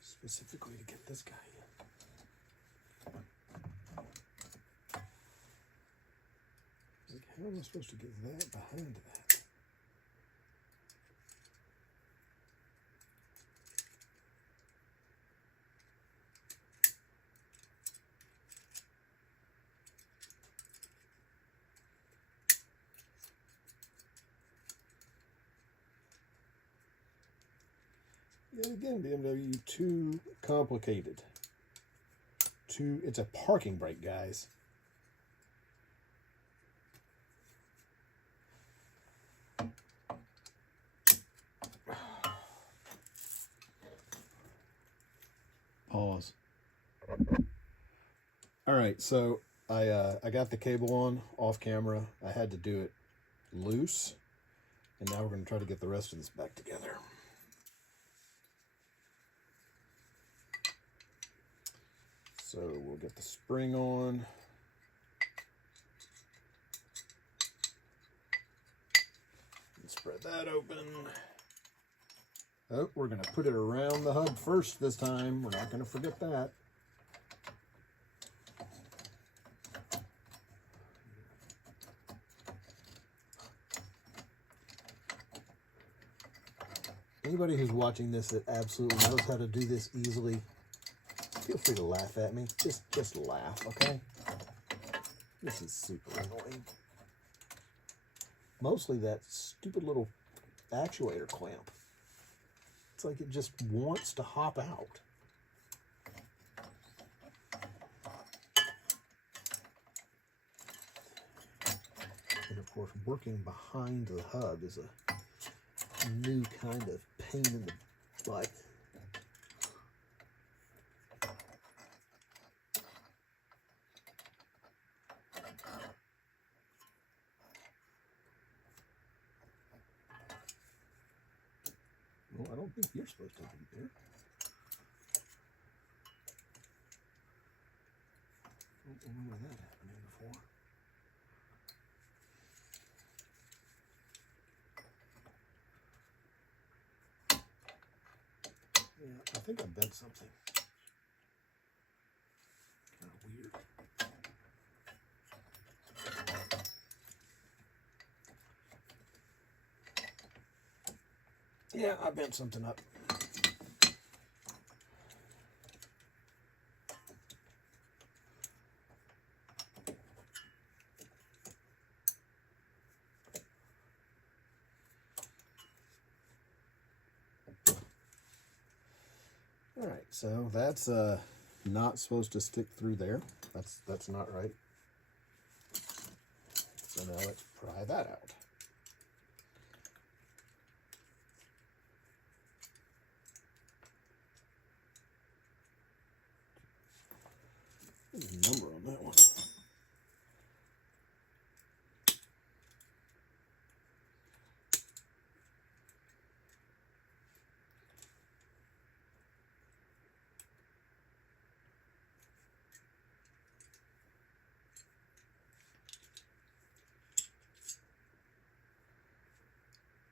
Specifically to get this guy in. Like, how am I supposed to get that behind that? Yet again, BMW, too complicated. It's a parking brake, guys. Pause. All right, so I got the cable on off camera. I had to do it loose, and now we're going to try to get the rest of this back together. So we'll get the spring on. And spread that open. Oh, we're going to put it around the hub first this time. We're not going to forget that. Anybody who's watching this that absolutely knows how to do this easily, feel free to laugh at me. Just laugh, okay? This is super annoying. Mostly that stupid little actuator clamp. It's like it just wants to hop out. And of course, working behind the hub is a new kind of pain in the butt. Well, I don't think you're supposed to be there. I don't remember that happening before. Yeah, I think I bent something. Kind of weird. Yeah, I bent something up. All right, so that's not supposed to stick through there. That's not right. So now let's pry that out. There's a number on that one.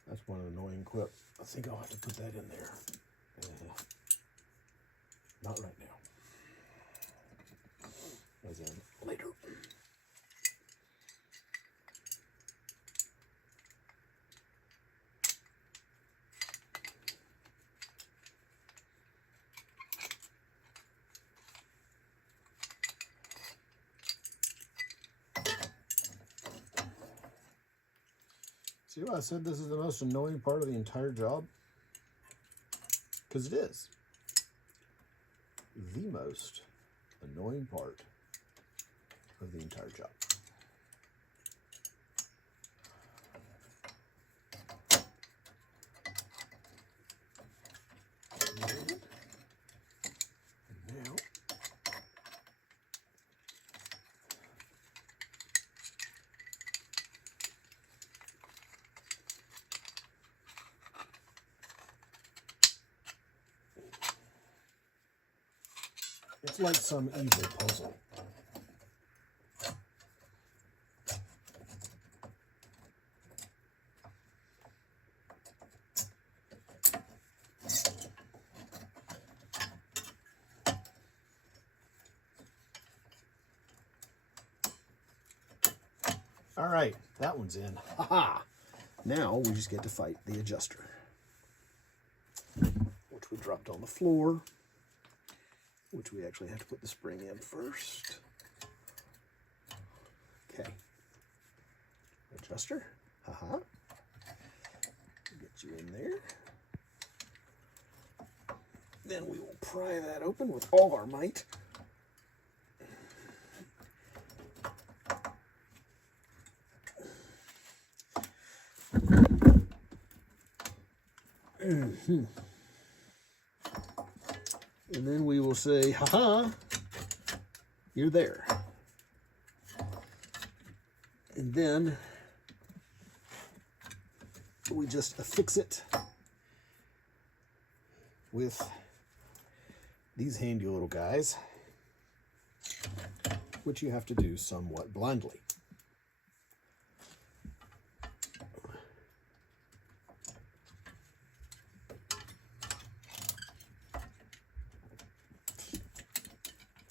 That's one annoying quip. I think I'll have to put that in there. Not right now. As in later. See why I said this is the most annoying part of the entire job? Because it is. The most annoying part of the entire job. And now, it's like some evil puzzle. All right, that one's in. Ha-ha! Now we just get to fight the adjuster, which we dropped on the floor, which we actually have to put the spring in first. Okay. Adjuster. Ha-ha. Get you in there. Then we will pry that open with all our might. And then we will say, ha-ha, you're there. And then we just affix it with these handy little guys, which you have to do somewhat blindly.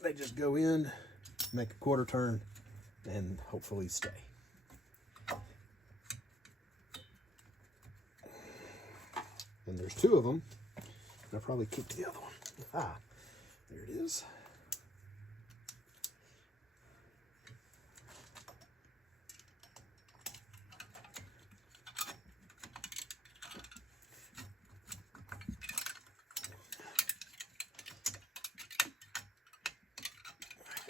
They just go in, make a quarter turn, and hopefully stay. And there's two of them. I'll probably keep the other one. Ah, there it is.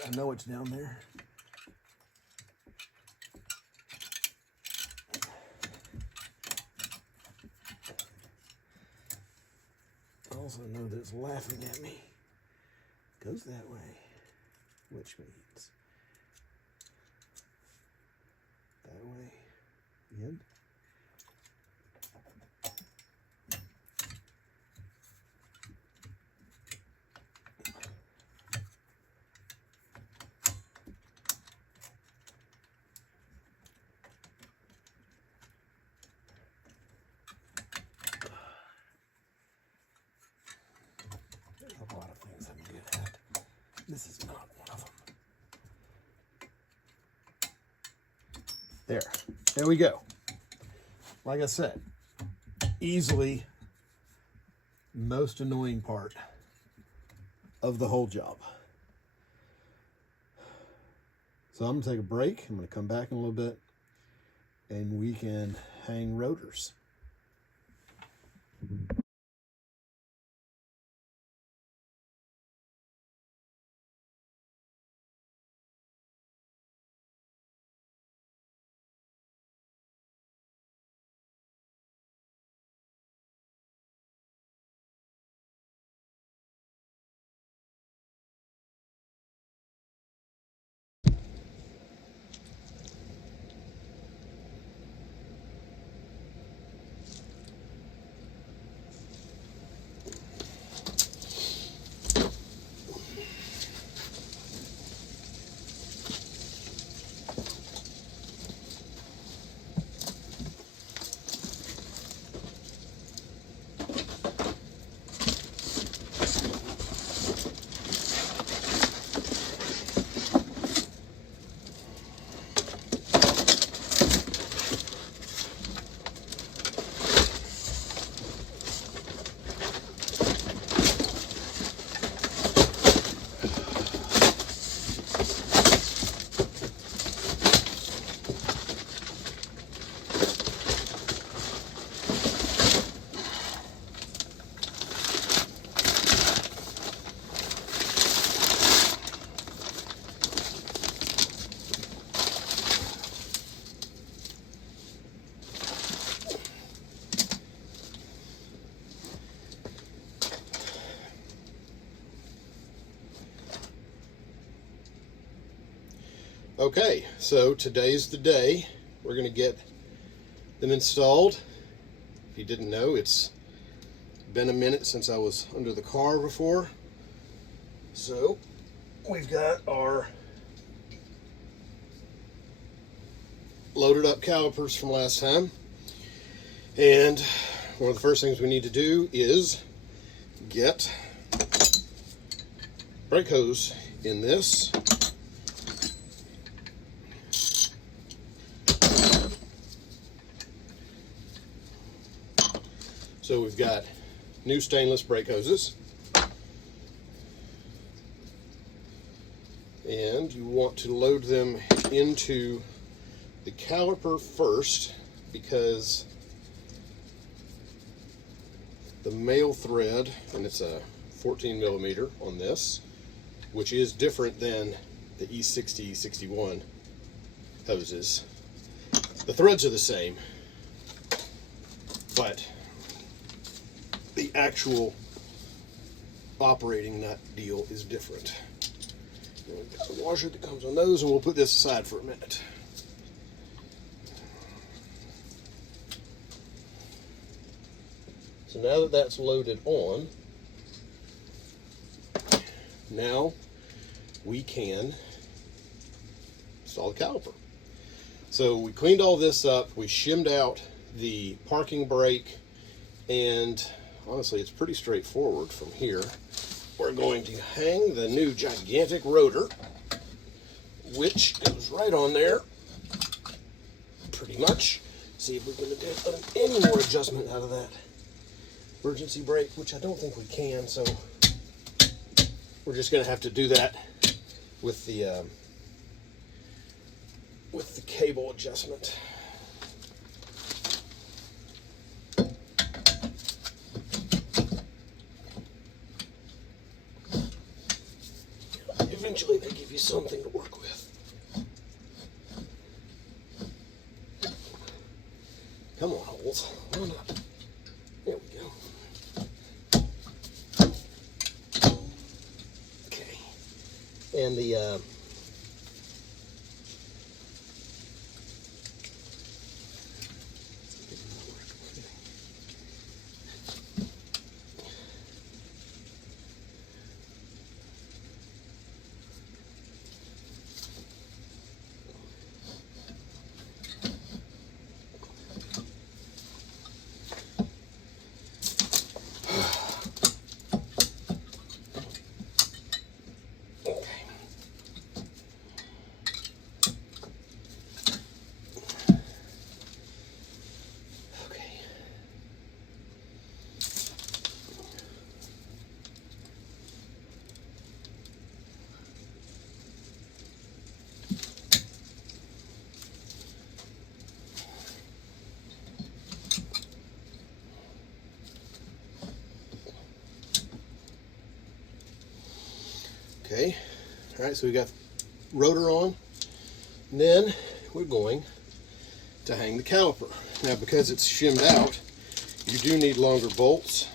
I know it's down there. I also know that it's laughing at me. Goes that way, which means that way, in. This is not one of them. There we go. Like I said, easily most annoying part of the whole job. So I'm gonna take a break. I'm gonna come back in a little bit and we can hang rotors. Okay, so today's the day. We're going to get them installed. If you didn't know, it's been a minute since I was under the car before. So we've got our loaded up calipers from last time. And one of the first things we need to do is get brake hose in this. So we've got new stainless brake hoses. And you want to load them into the caliper first because the male thread, and it's a 14 millimeter on this, which is different than the E60, E61 hoses. The threads are the same, but the actual operating nut deal is different. And we've got the washer that comes on those, and we'll put this aside for a minute. So now that that's loaded on, now we can install the caliper. So we cleaned all this up, we shimmed out the parking brake, and honestly, it's pretty straightforward from here. We're going to hang the new gigantic rotor, which goes right on there, pretty much. See if we can get any more adjustment out of that emergency brake, which I don't think we can, so we're just going to have to do that with the cable adjustment. Eventually they give you something to work with. Come on, holes. Line up. There we go. Okay. And the Okay, all right, so we got rotor on, and then we're going to hang the caliper. Now, because it's shimmed out, you do need longer bolts,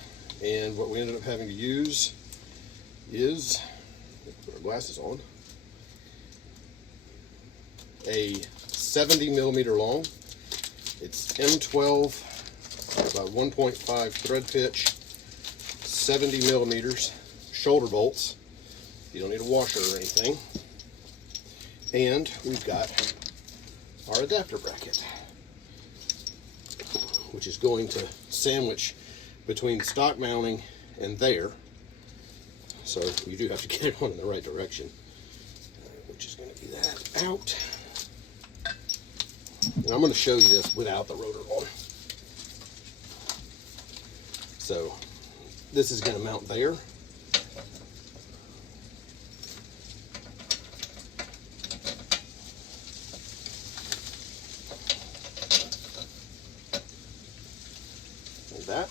and what we ended up having to use is, put our glasses on, a 70 millimeter long. It's M12, about 1.5 thread pitch, 70 millimeters, shoulder bolts. You don't need a washer or anything. And we've got our adapter bracket, which is going to sandwich between stock mounting and there. So you do have to get it on in the right direction, which is going to be that out. And I'm going to show you this without the rotor on. So this is going to mount there. Like that.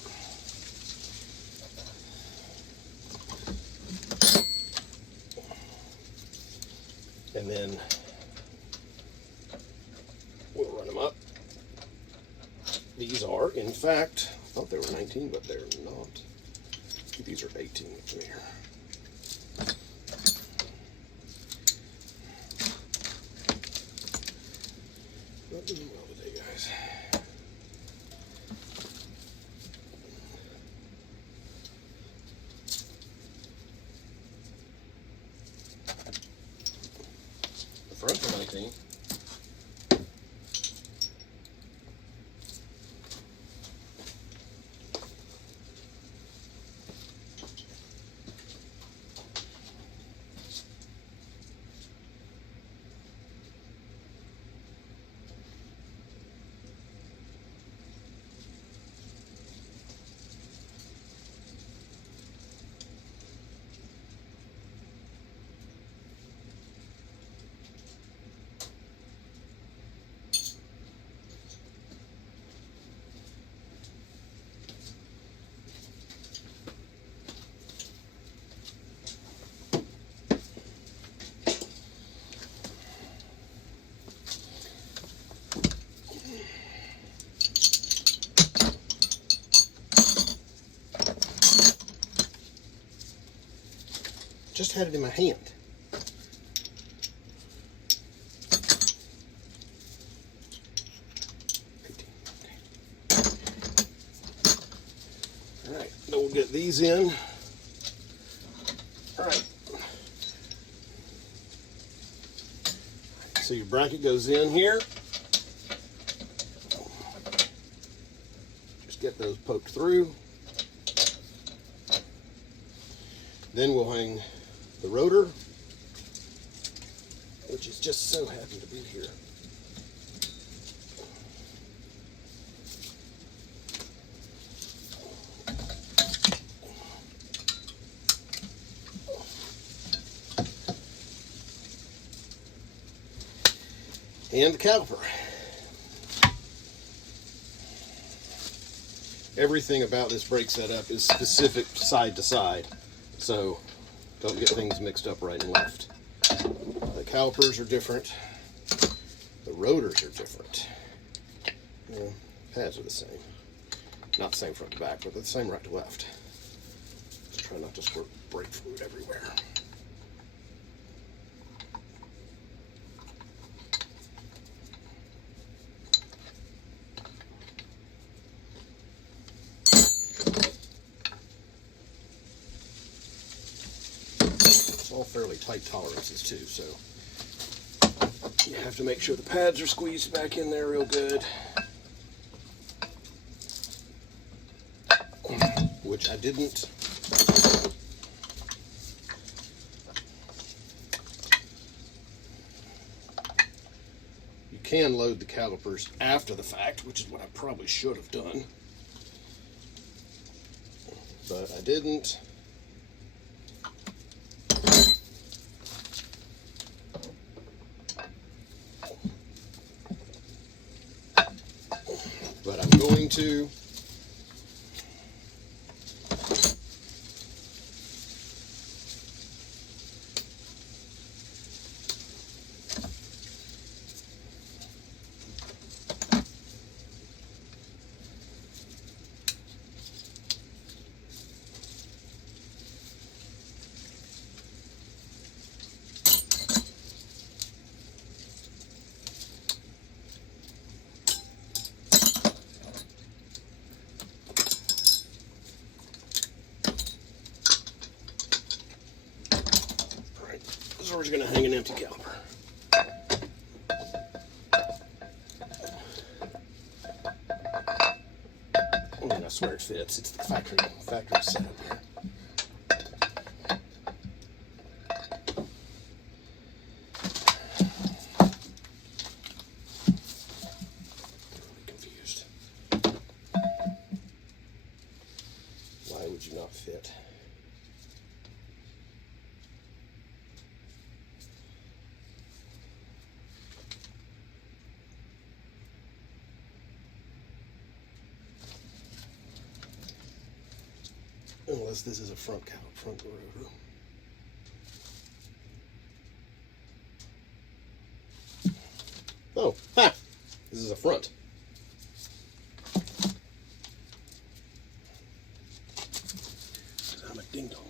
And then we'll run them up. These are, in fact, I thought they were 19, but they're not. These are 18 millimeter. Not doing well today, guys. The front are 19. Just had it in my hand. All right, then we'll get these in. All right. So your bracket goes in here. Just get those poked through. Then we'll hang the rotor, which is just so happy to be here. And the caliper. Everything about this brake setup is specific side to side, so don't get things mixed up right and left. The calipers are different. The rotors are different. Yeah, pads are the same. Not the same front to back, but they're the same right to left. Just try not to squirt brake fluid everywhere. All fairly tight tolerances too, so you have to make sure the pads are squeezed back in there real good, which I didn't. You can load the calipers after the fact, which is what I probably should have done, but I didn't. But I'm going to So we're just going to hang an empty caliper. And I swear it fits. It's the factory setup here. Confused. Why would you not fit? Unless this is a front rotor. Oh, ha! This is a front. I'm a ding dong.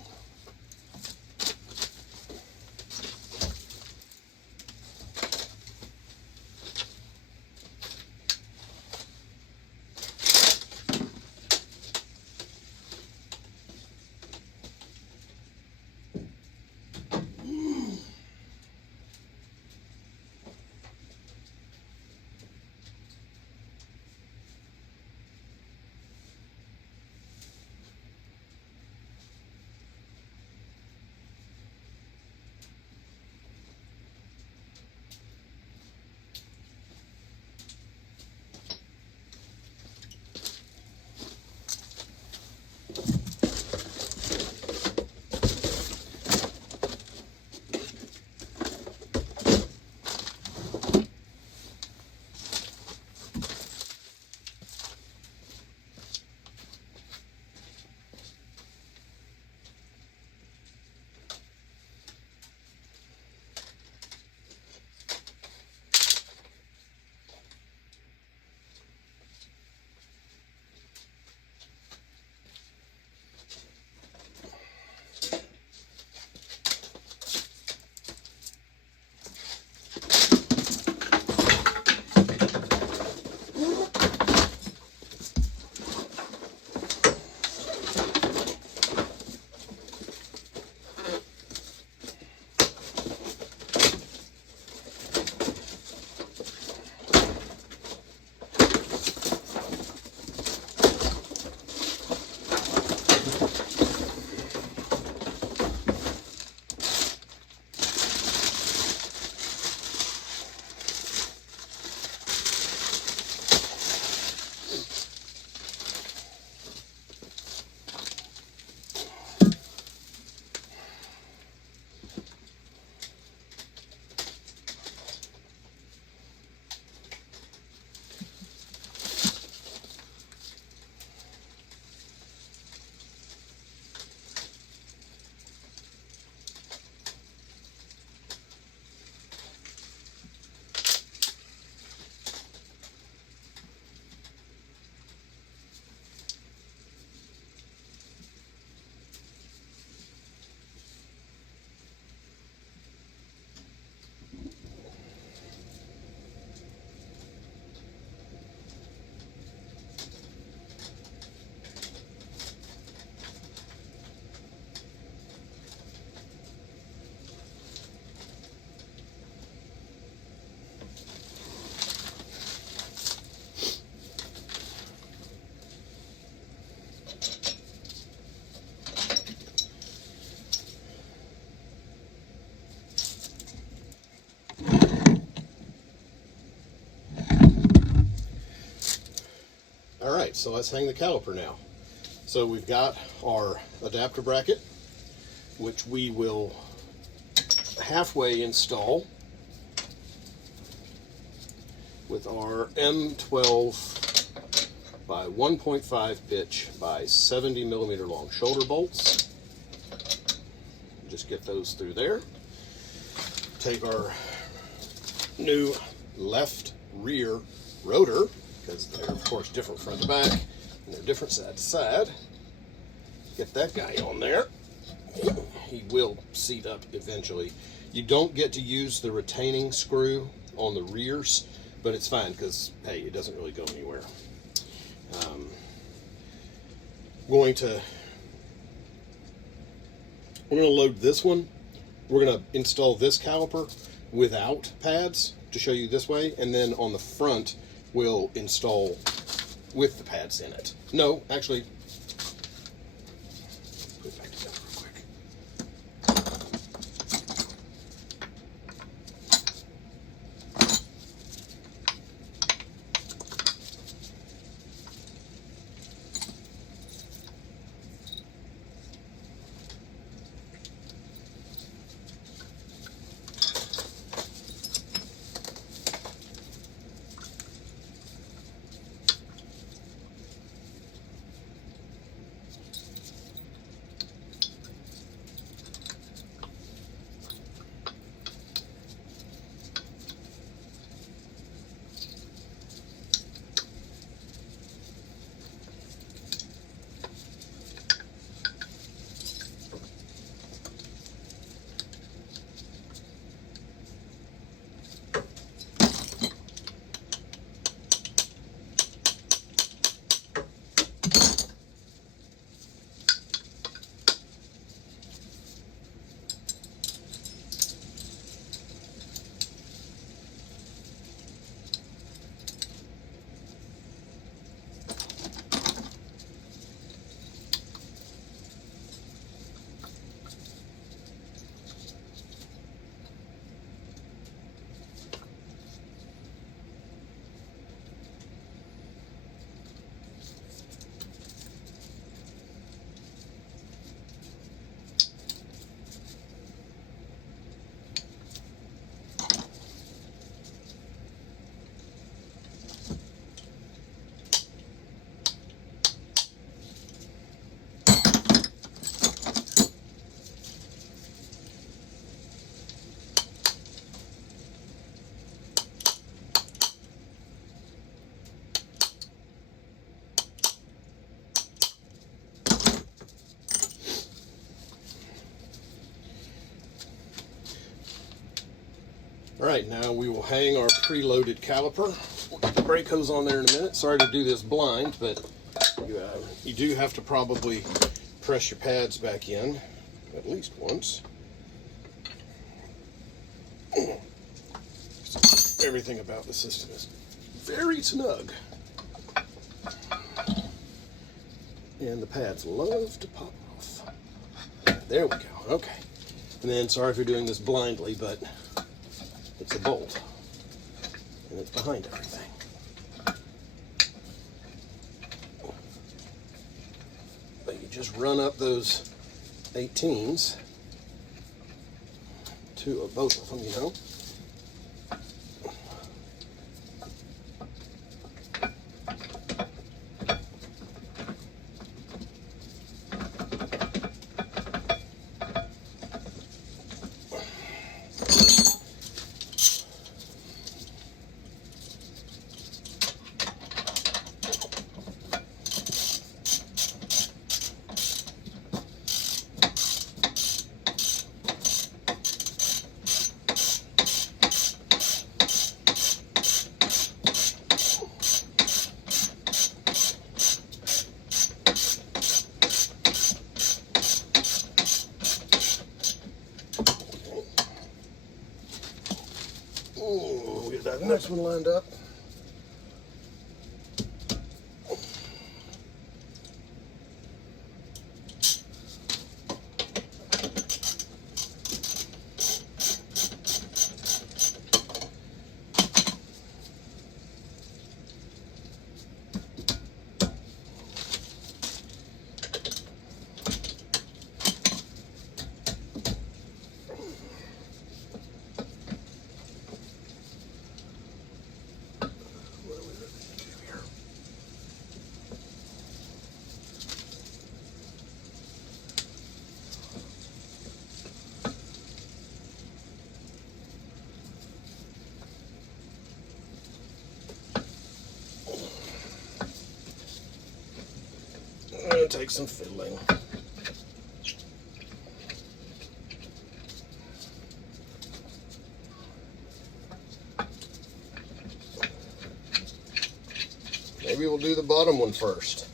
All right, so let's hang the caliper now. So we've got our adapter bracket, which we will halfway install with our M12 by 1.5 pitch by 70 millimeter long shoulder bolts. Just get those through there. Take our new left rear rotor, because they're of course different front to back and they're different side to side. Get that guy on there. He will seat up eventually. You don't get to use the retaining screw on the rears, but it's fine because, hey, it doesn't really go anywhere. We're going to load this one we're going to install this caliper without pads to show you this way, and then on the front we'll install with the pads in it. No, actually, put it back together real quick. All right, now we will hang our preloaded caliper. We'll get the brake hose on there in a minute. Sorry to do this blind, but you do have to probably press your pads back in at least once. Everything about the system is very snug. And the pads love to pop off. There we go, okay. And then, sorry for doing this blindly, but it's a bolt, and it's behind everything. But you just run up those 18s, both of them, you know. We'll get that next one lined up. It'll take some fiddling. Maybe we'll do the bottom one first.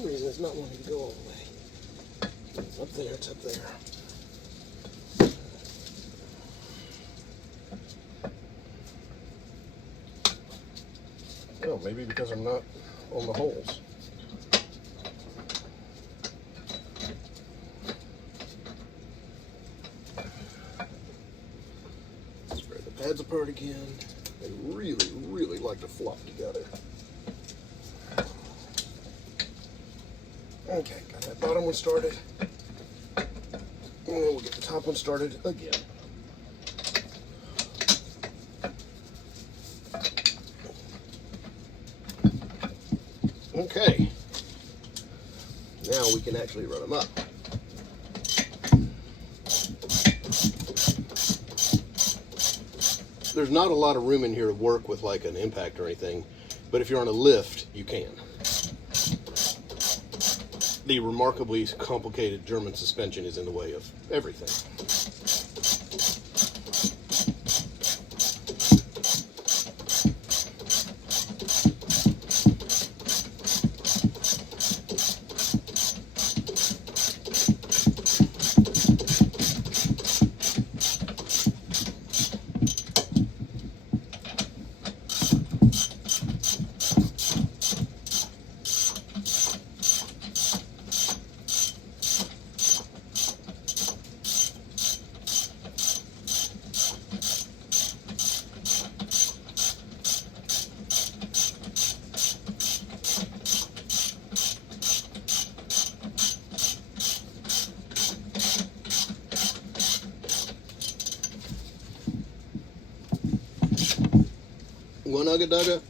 some reason it's not wanting to go all the way. It's up there, it's up there. Oh, maybe because I'm not on the holes. Spread the pads apart again. They really, really like to flop together. Okay, got that bottom one started. And we'll get the top one started again. Okay, now we can actually run them up. There's not a lot of room in here to work with like an impact or anything, but if you're on a lift, you can. The remarkably complicated German suspension is in the way of everything. One ugga-dugga,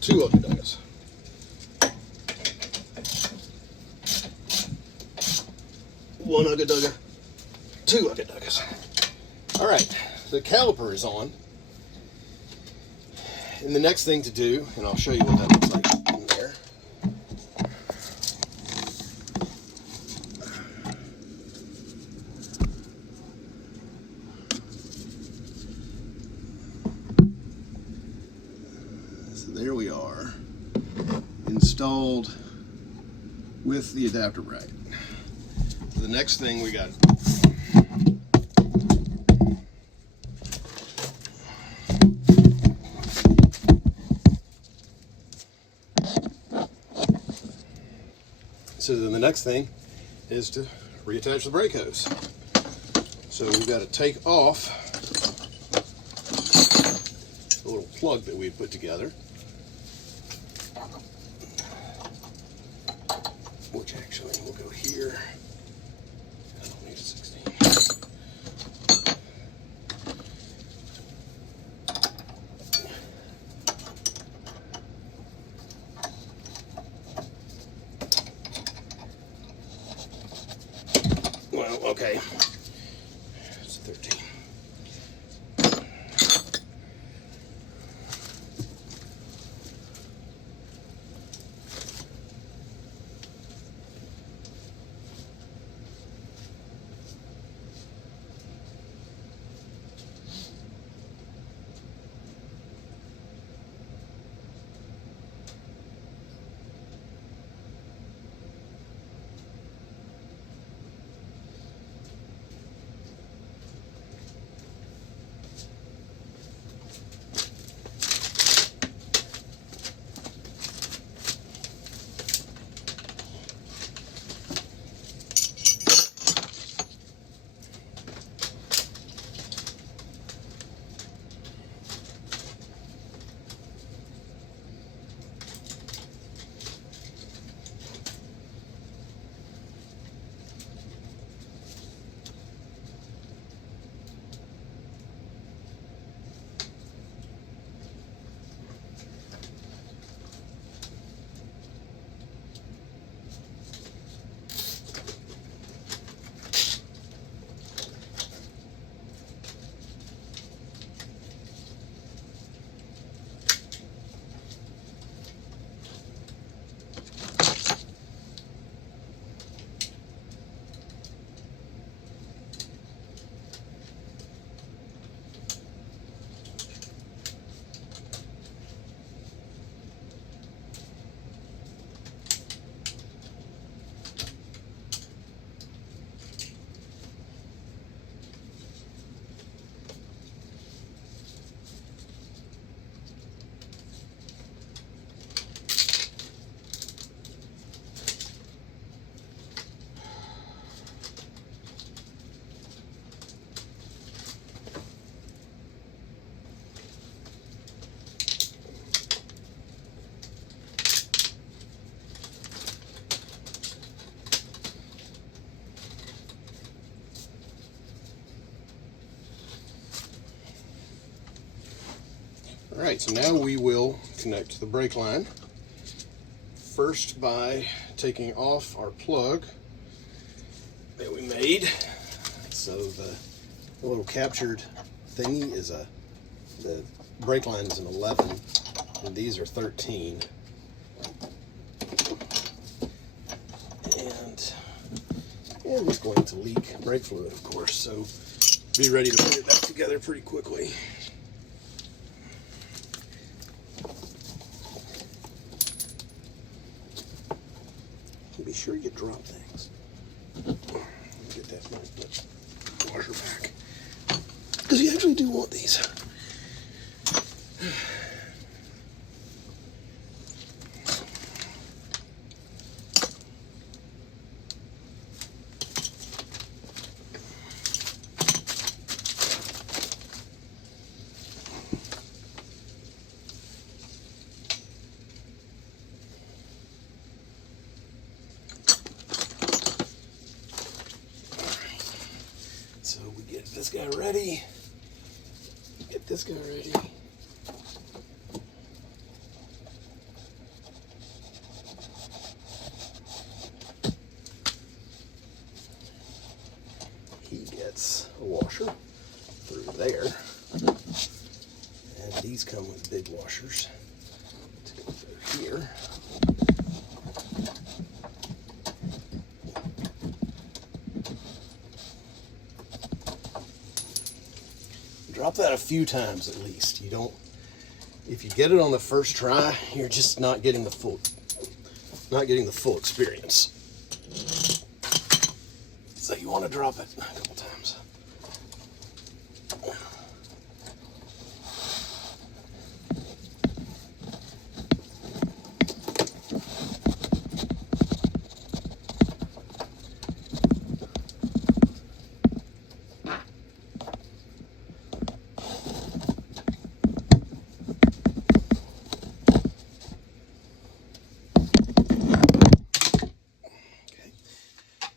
two ugga-duggas. One ugga-dugga, two ugga-duggas. All right, the caliper is on. And the next thing to do, and I'll show you what that looks like in there. There we are, installed with the adapter bracket. So the next thing we got, so then the next thing is to reattach the brake hose. So we've got to take off the little plug that we had put together, which actually will go here. I don't need a 16. Well, okay. It's a 13. All right, so now we will connect the brake line. First by taking off our plug that we made. So the little captured thingy is the brake line is an 11 and these are 13. And it's going to leak brake fluid, of course, so be ready to put it back together pretty quickly. Be sure you drop things. Get that washer back. Because you actually do want these. So we get this guy ready, get this guy ready. He gets a washer through there, and these come with big washers to go through here. Drop that a few times at least. You don't, if you get it on the first try, you're just not getting the full experience. So you want to drop it a couple times.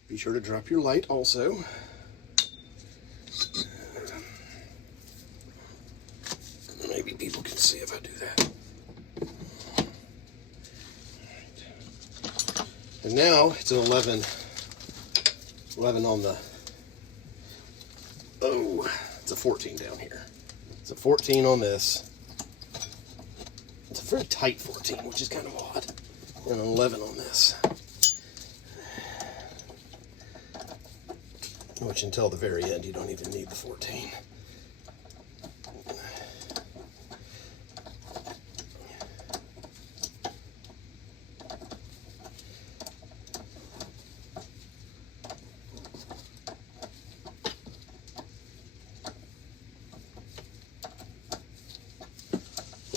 Be sure to drop your light also. Maybe people can see if I do that. And now it's an 11 on the, oh, it's a 14 down here. It's a 14 on this. It's a very tight 14, which is kind of odd. And an 11 on this. Which until the very end, you don't even need the 14.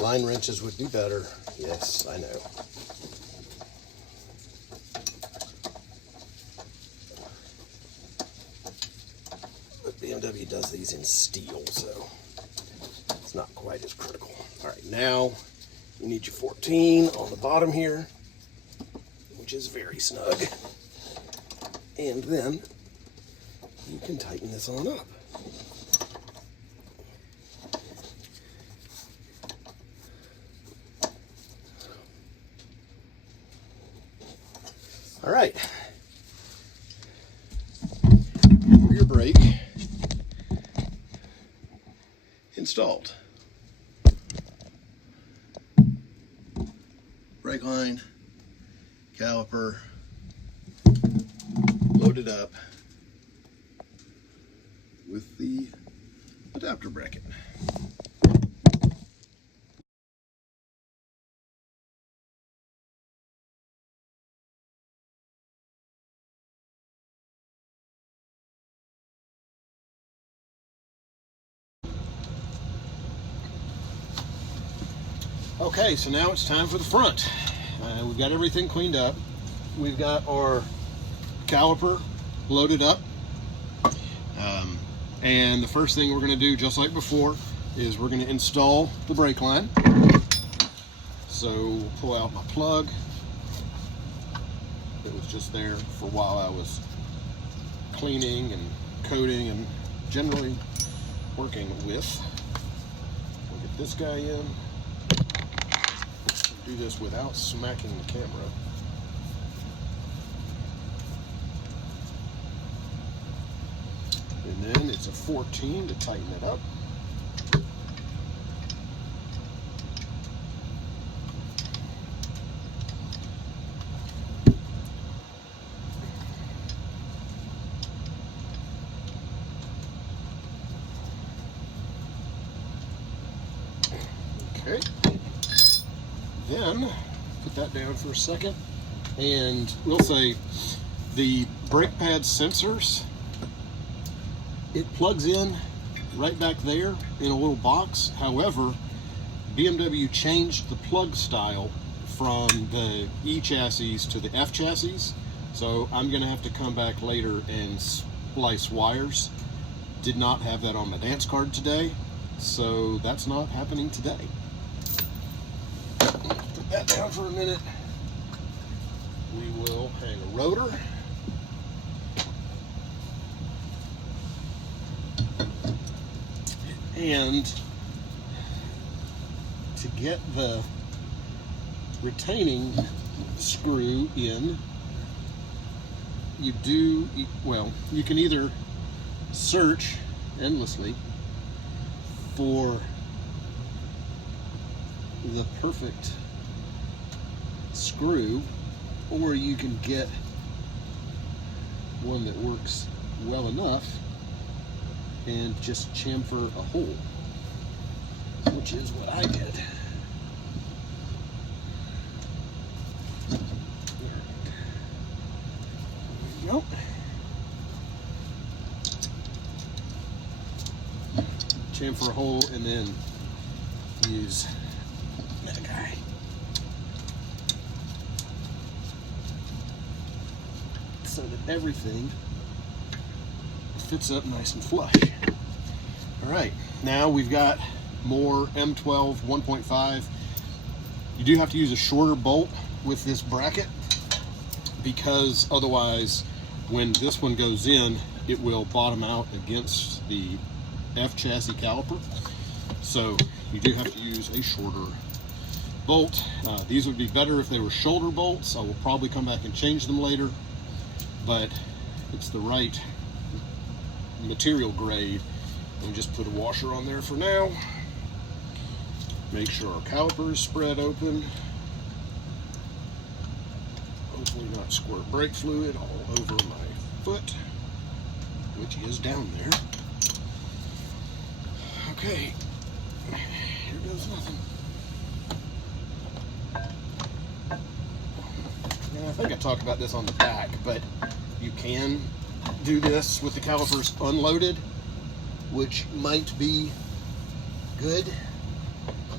Line wrenches would be better. Yes, I know. BMW does these in steel, so it's not quite as critical. All right, now you need your 14 on the bottom here, which is very snug. And then you can tighten this on up. All right, rear brake installed. Brake line, caliper, loaded up with the adapter bracket. Okay, so now it's time for the front. We've got everything cleaned up. We've got our caliper loaded up. And the first thing we're going to do, just like before, is we're going to install the brake line. So we'll pull out my plug. It was just there for while I was cleaning and coating and generally working with. We'll get this guy in. do this without smacking the camera. And then it's a 14 to tighten it up. Okay, then put that down for a second, and we'll say the brake pad sensors, it plugs in right back there in a little box. However, BMW changed the plug style from the E chassis to the F chassis, so I'm going to have to come back later and splice wires. Did not have that on my dance card today, so that's not happening today. Put that down for a minute. We will hang a rotor. And to get the retaining screw in, you can either search endlessly for the perfect screw, or you can get one that works well enough and just chamfer a hole, which is what I did. There we go. Chamfer a hole and then use that guy. So that everything fits up nice and flush. All right, now we've got more M12 1.5. You do have to use a shorter bolt with this bracket, because otherwise when this one goes in, it will bottom out against the F chassis caliper. So you do have to use a shorter bolt. These would be better if they were shoulder bolts. I will probably come back and change them later, but it's the right material grade. And just put a washer on there for now. Make sure our caliper is spread open. Hopefully not squirt brake fluid all over my foot, which is down there. Okay, here goes nothing. Now, I think I talked about this on the back, but you can do this with the calipers unloaded, which might be good.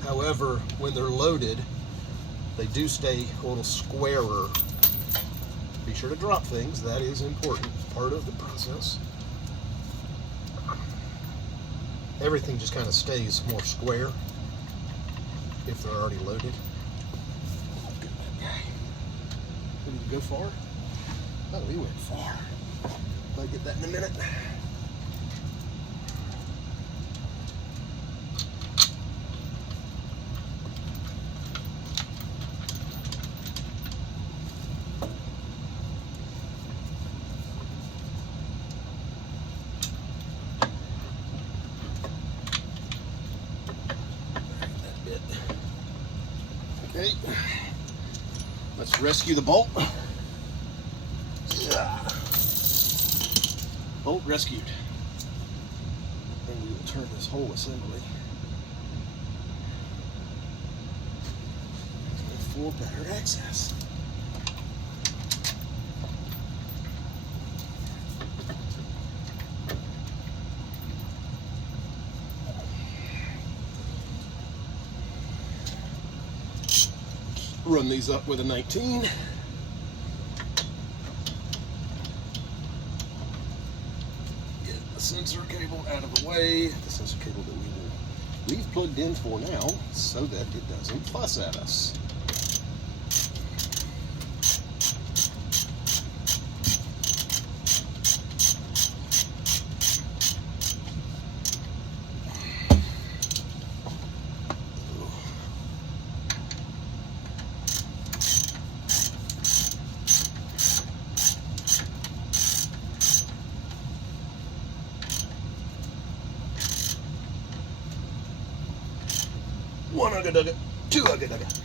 However, when they're loaded, they do stay a little squarer. Be sure to drop things. That is important part of the process. Everything just kind of stays more square if they're already loaded. Good guy. Did we go far? Oh, we went far. I'll get that in a minute. Okay, let's rescue the bolt. Bolt rescued. And we will turn this whole assembly for better access. Run these up with a 19. Get the sensor cable out of the way. The sensor cable that we will leave plugged in for now so that it doesn't fuss at us. One ugga dugga, two ugga dugga.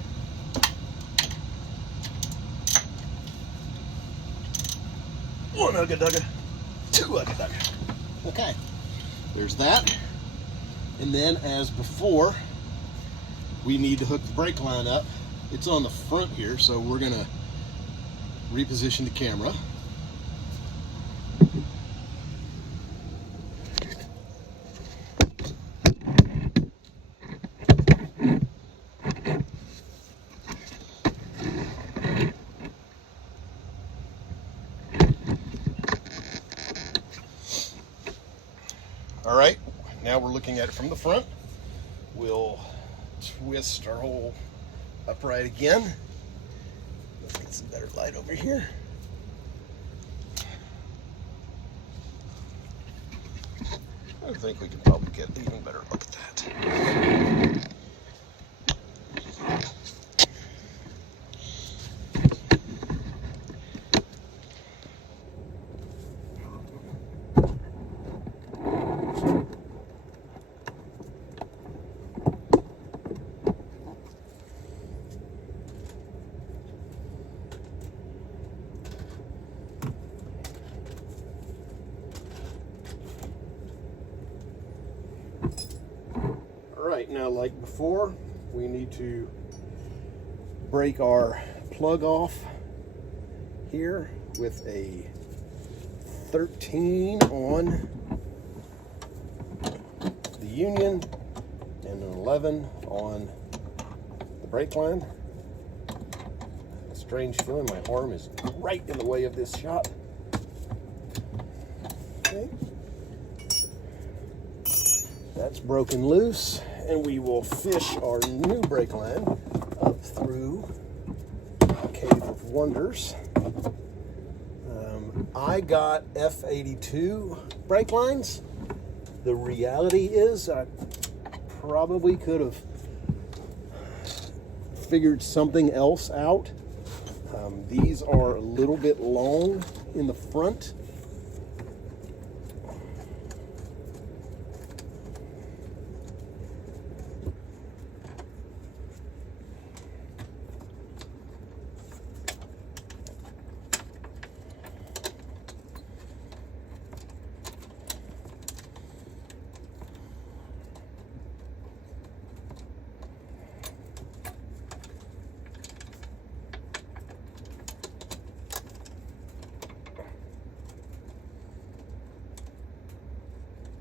One ugga dugga, two ugga dugga. Okay, there's that. And then, as before, we need to hook the brake line up. It's on the front here, so we're gonna reposition the camera. All right, now we're looking at it from the front. We'll twist our whole upright again. Let's get some better light over here. I think we can probably get an even better look at that. Alright, now like before, we need to break our plug off here with a 13 on the union and an 11 on the brake line. A strange feeling, my arm is right in the way of this shot. Okay. That's broken loose, and we will fish our new brake line up through a cave of wonders. I got F82 brake lines. The reality is I probably could have figured something else out. These are a little bit long in the front.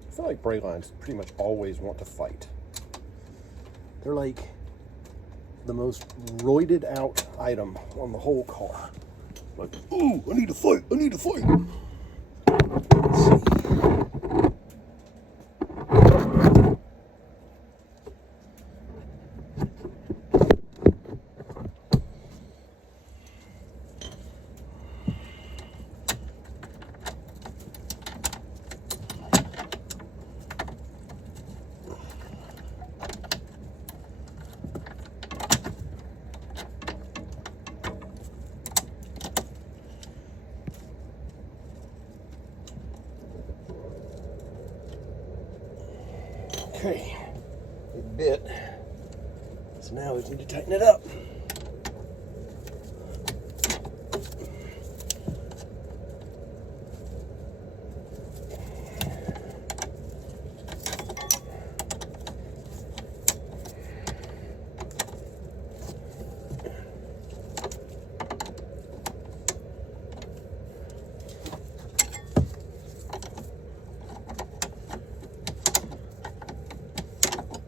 I feel like brake lines pretty much always want to fight. They're like the most roided out item on the whole car. Like, ooh, I need to fight, I need to fight. Let's see. Okay, it bit, so now we need to tighten it up.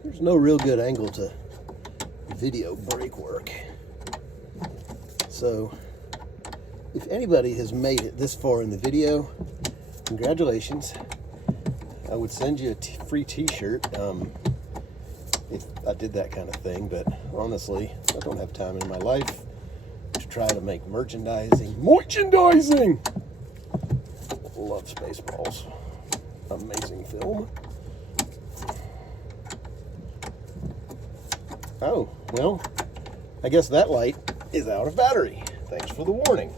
There's no real good angle to video brake work. So if anybody has made it this far in the video, congratulations. I would send you a free t-shirt if I did that kind of thing, but honestly, I don't have time in my life to try to make merchandising. Merchandising! Love Spaceballs. Amazing film. Oh, well, I guess that light is out of battery. Thanks for the warning.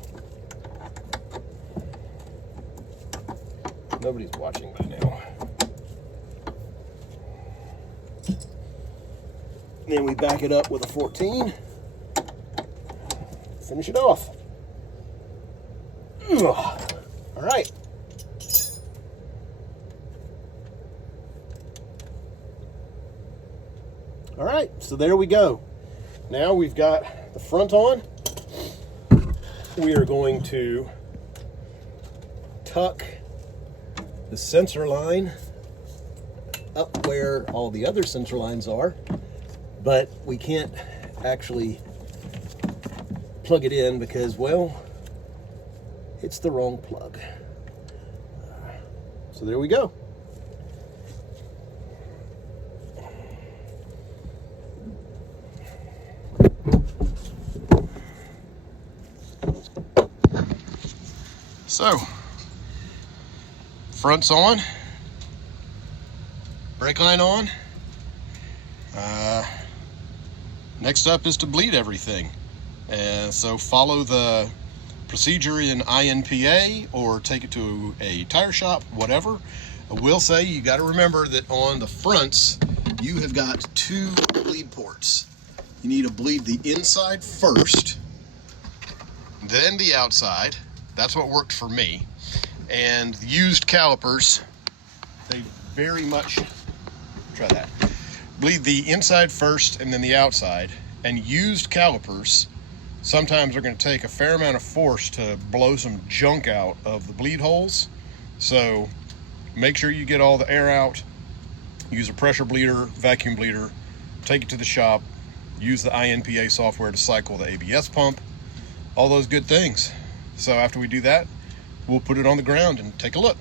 Nobody's watching by now. Then we back it up with a 14. Finish it off. Ugh. All right. All right, so there we go. Now we've got the front on. We are going to tuck the sensor line up where all the other sensor lines are, but we can't actually plug it in because, well, it's the wrong plug. So there we go. So, front's on, brake line on. Next up is to bleed everything. So follow the procedure in INPA or take it to a tire shop, whatever. I will say you got to remember that on the fronts, you have got 2 bleed ports. You need to bleed the inside first, then the outside. That's what worked for me. And used calipers, they very much, try that. Bleed the inside first and then the outside. And used calipers sometimes are going to take a fair amount of force to blow some junk out of the bleed holes. So make sure you get all the air out. Use a pressure bleeder, vacuum bleeder, take it to the shop, use the INPA software to cycle the ABS pump, all those good things. So after we do that, we'll put it on the ground and take a look.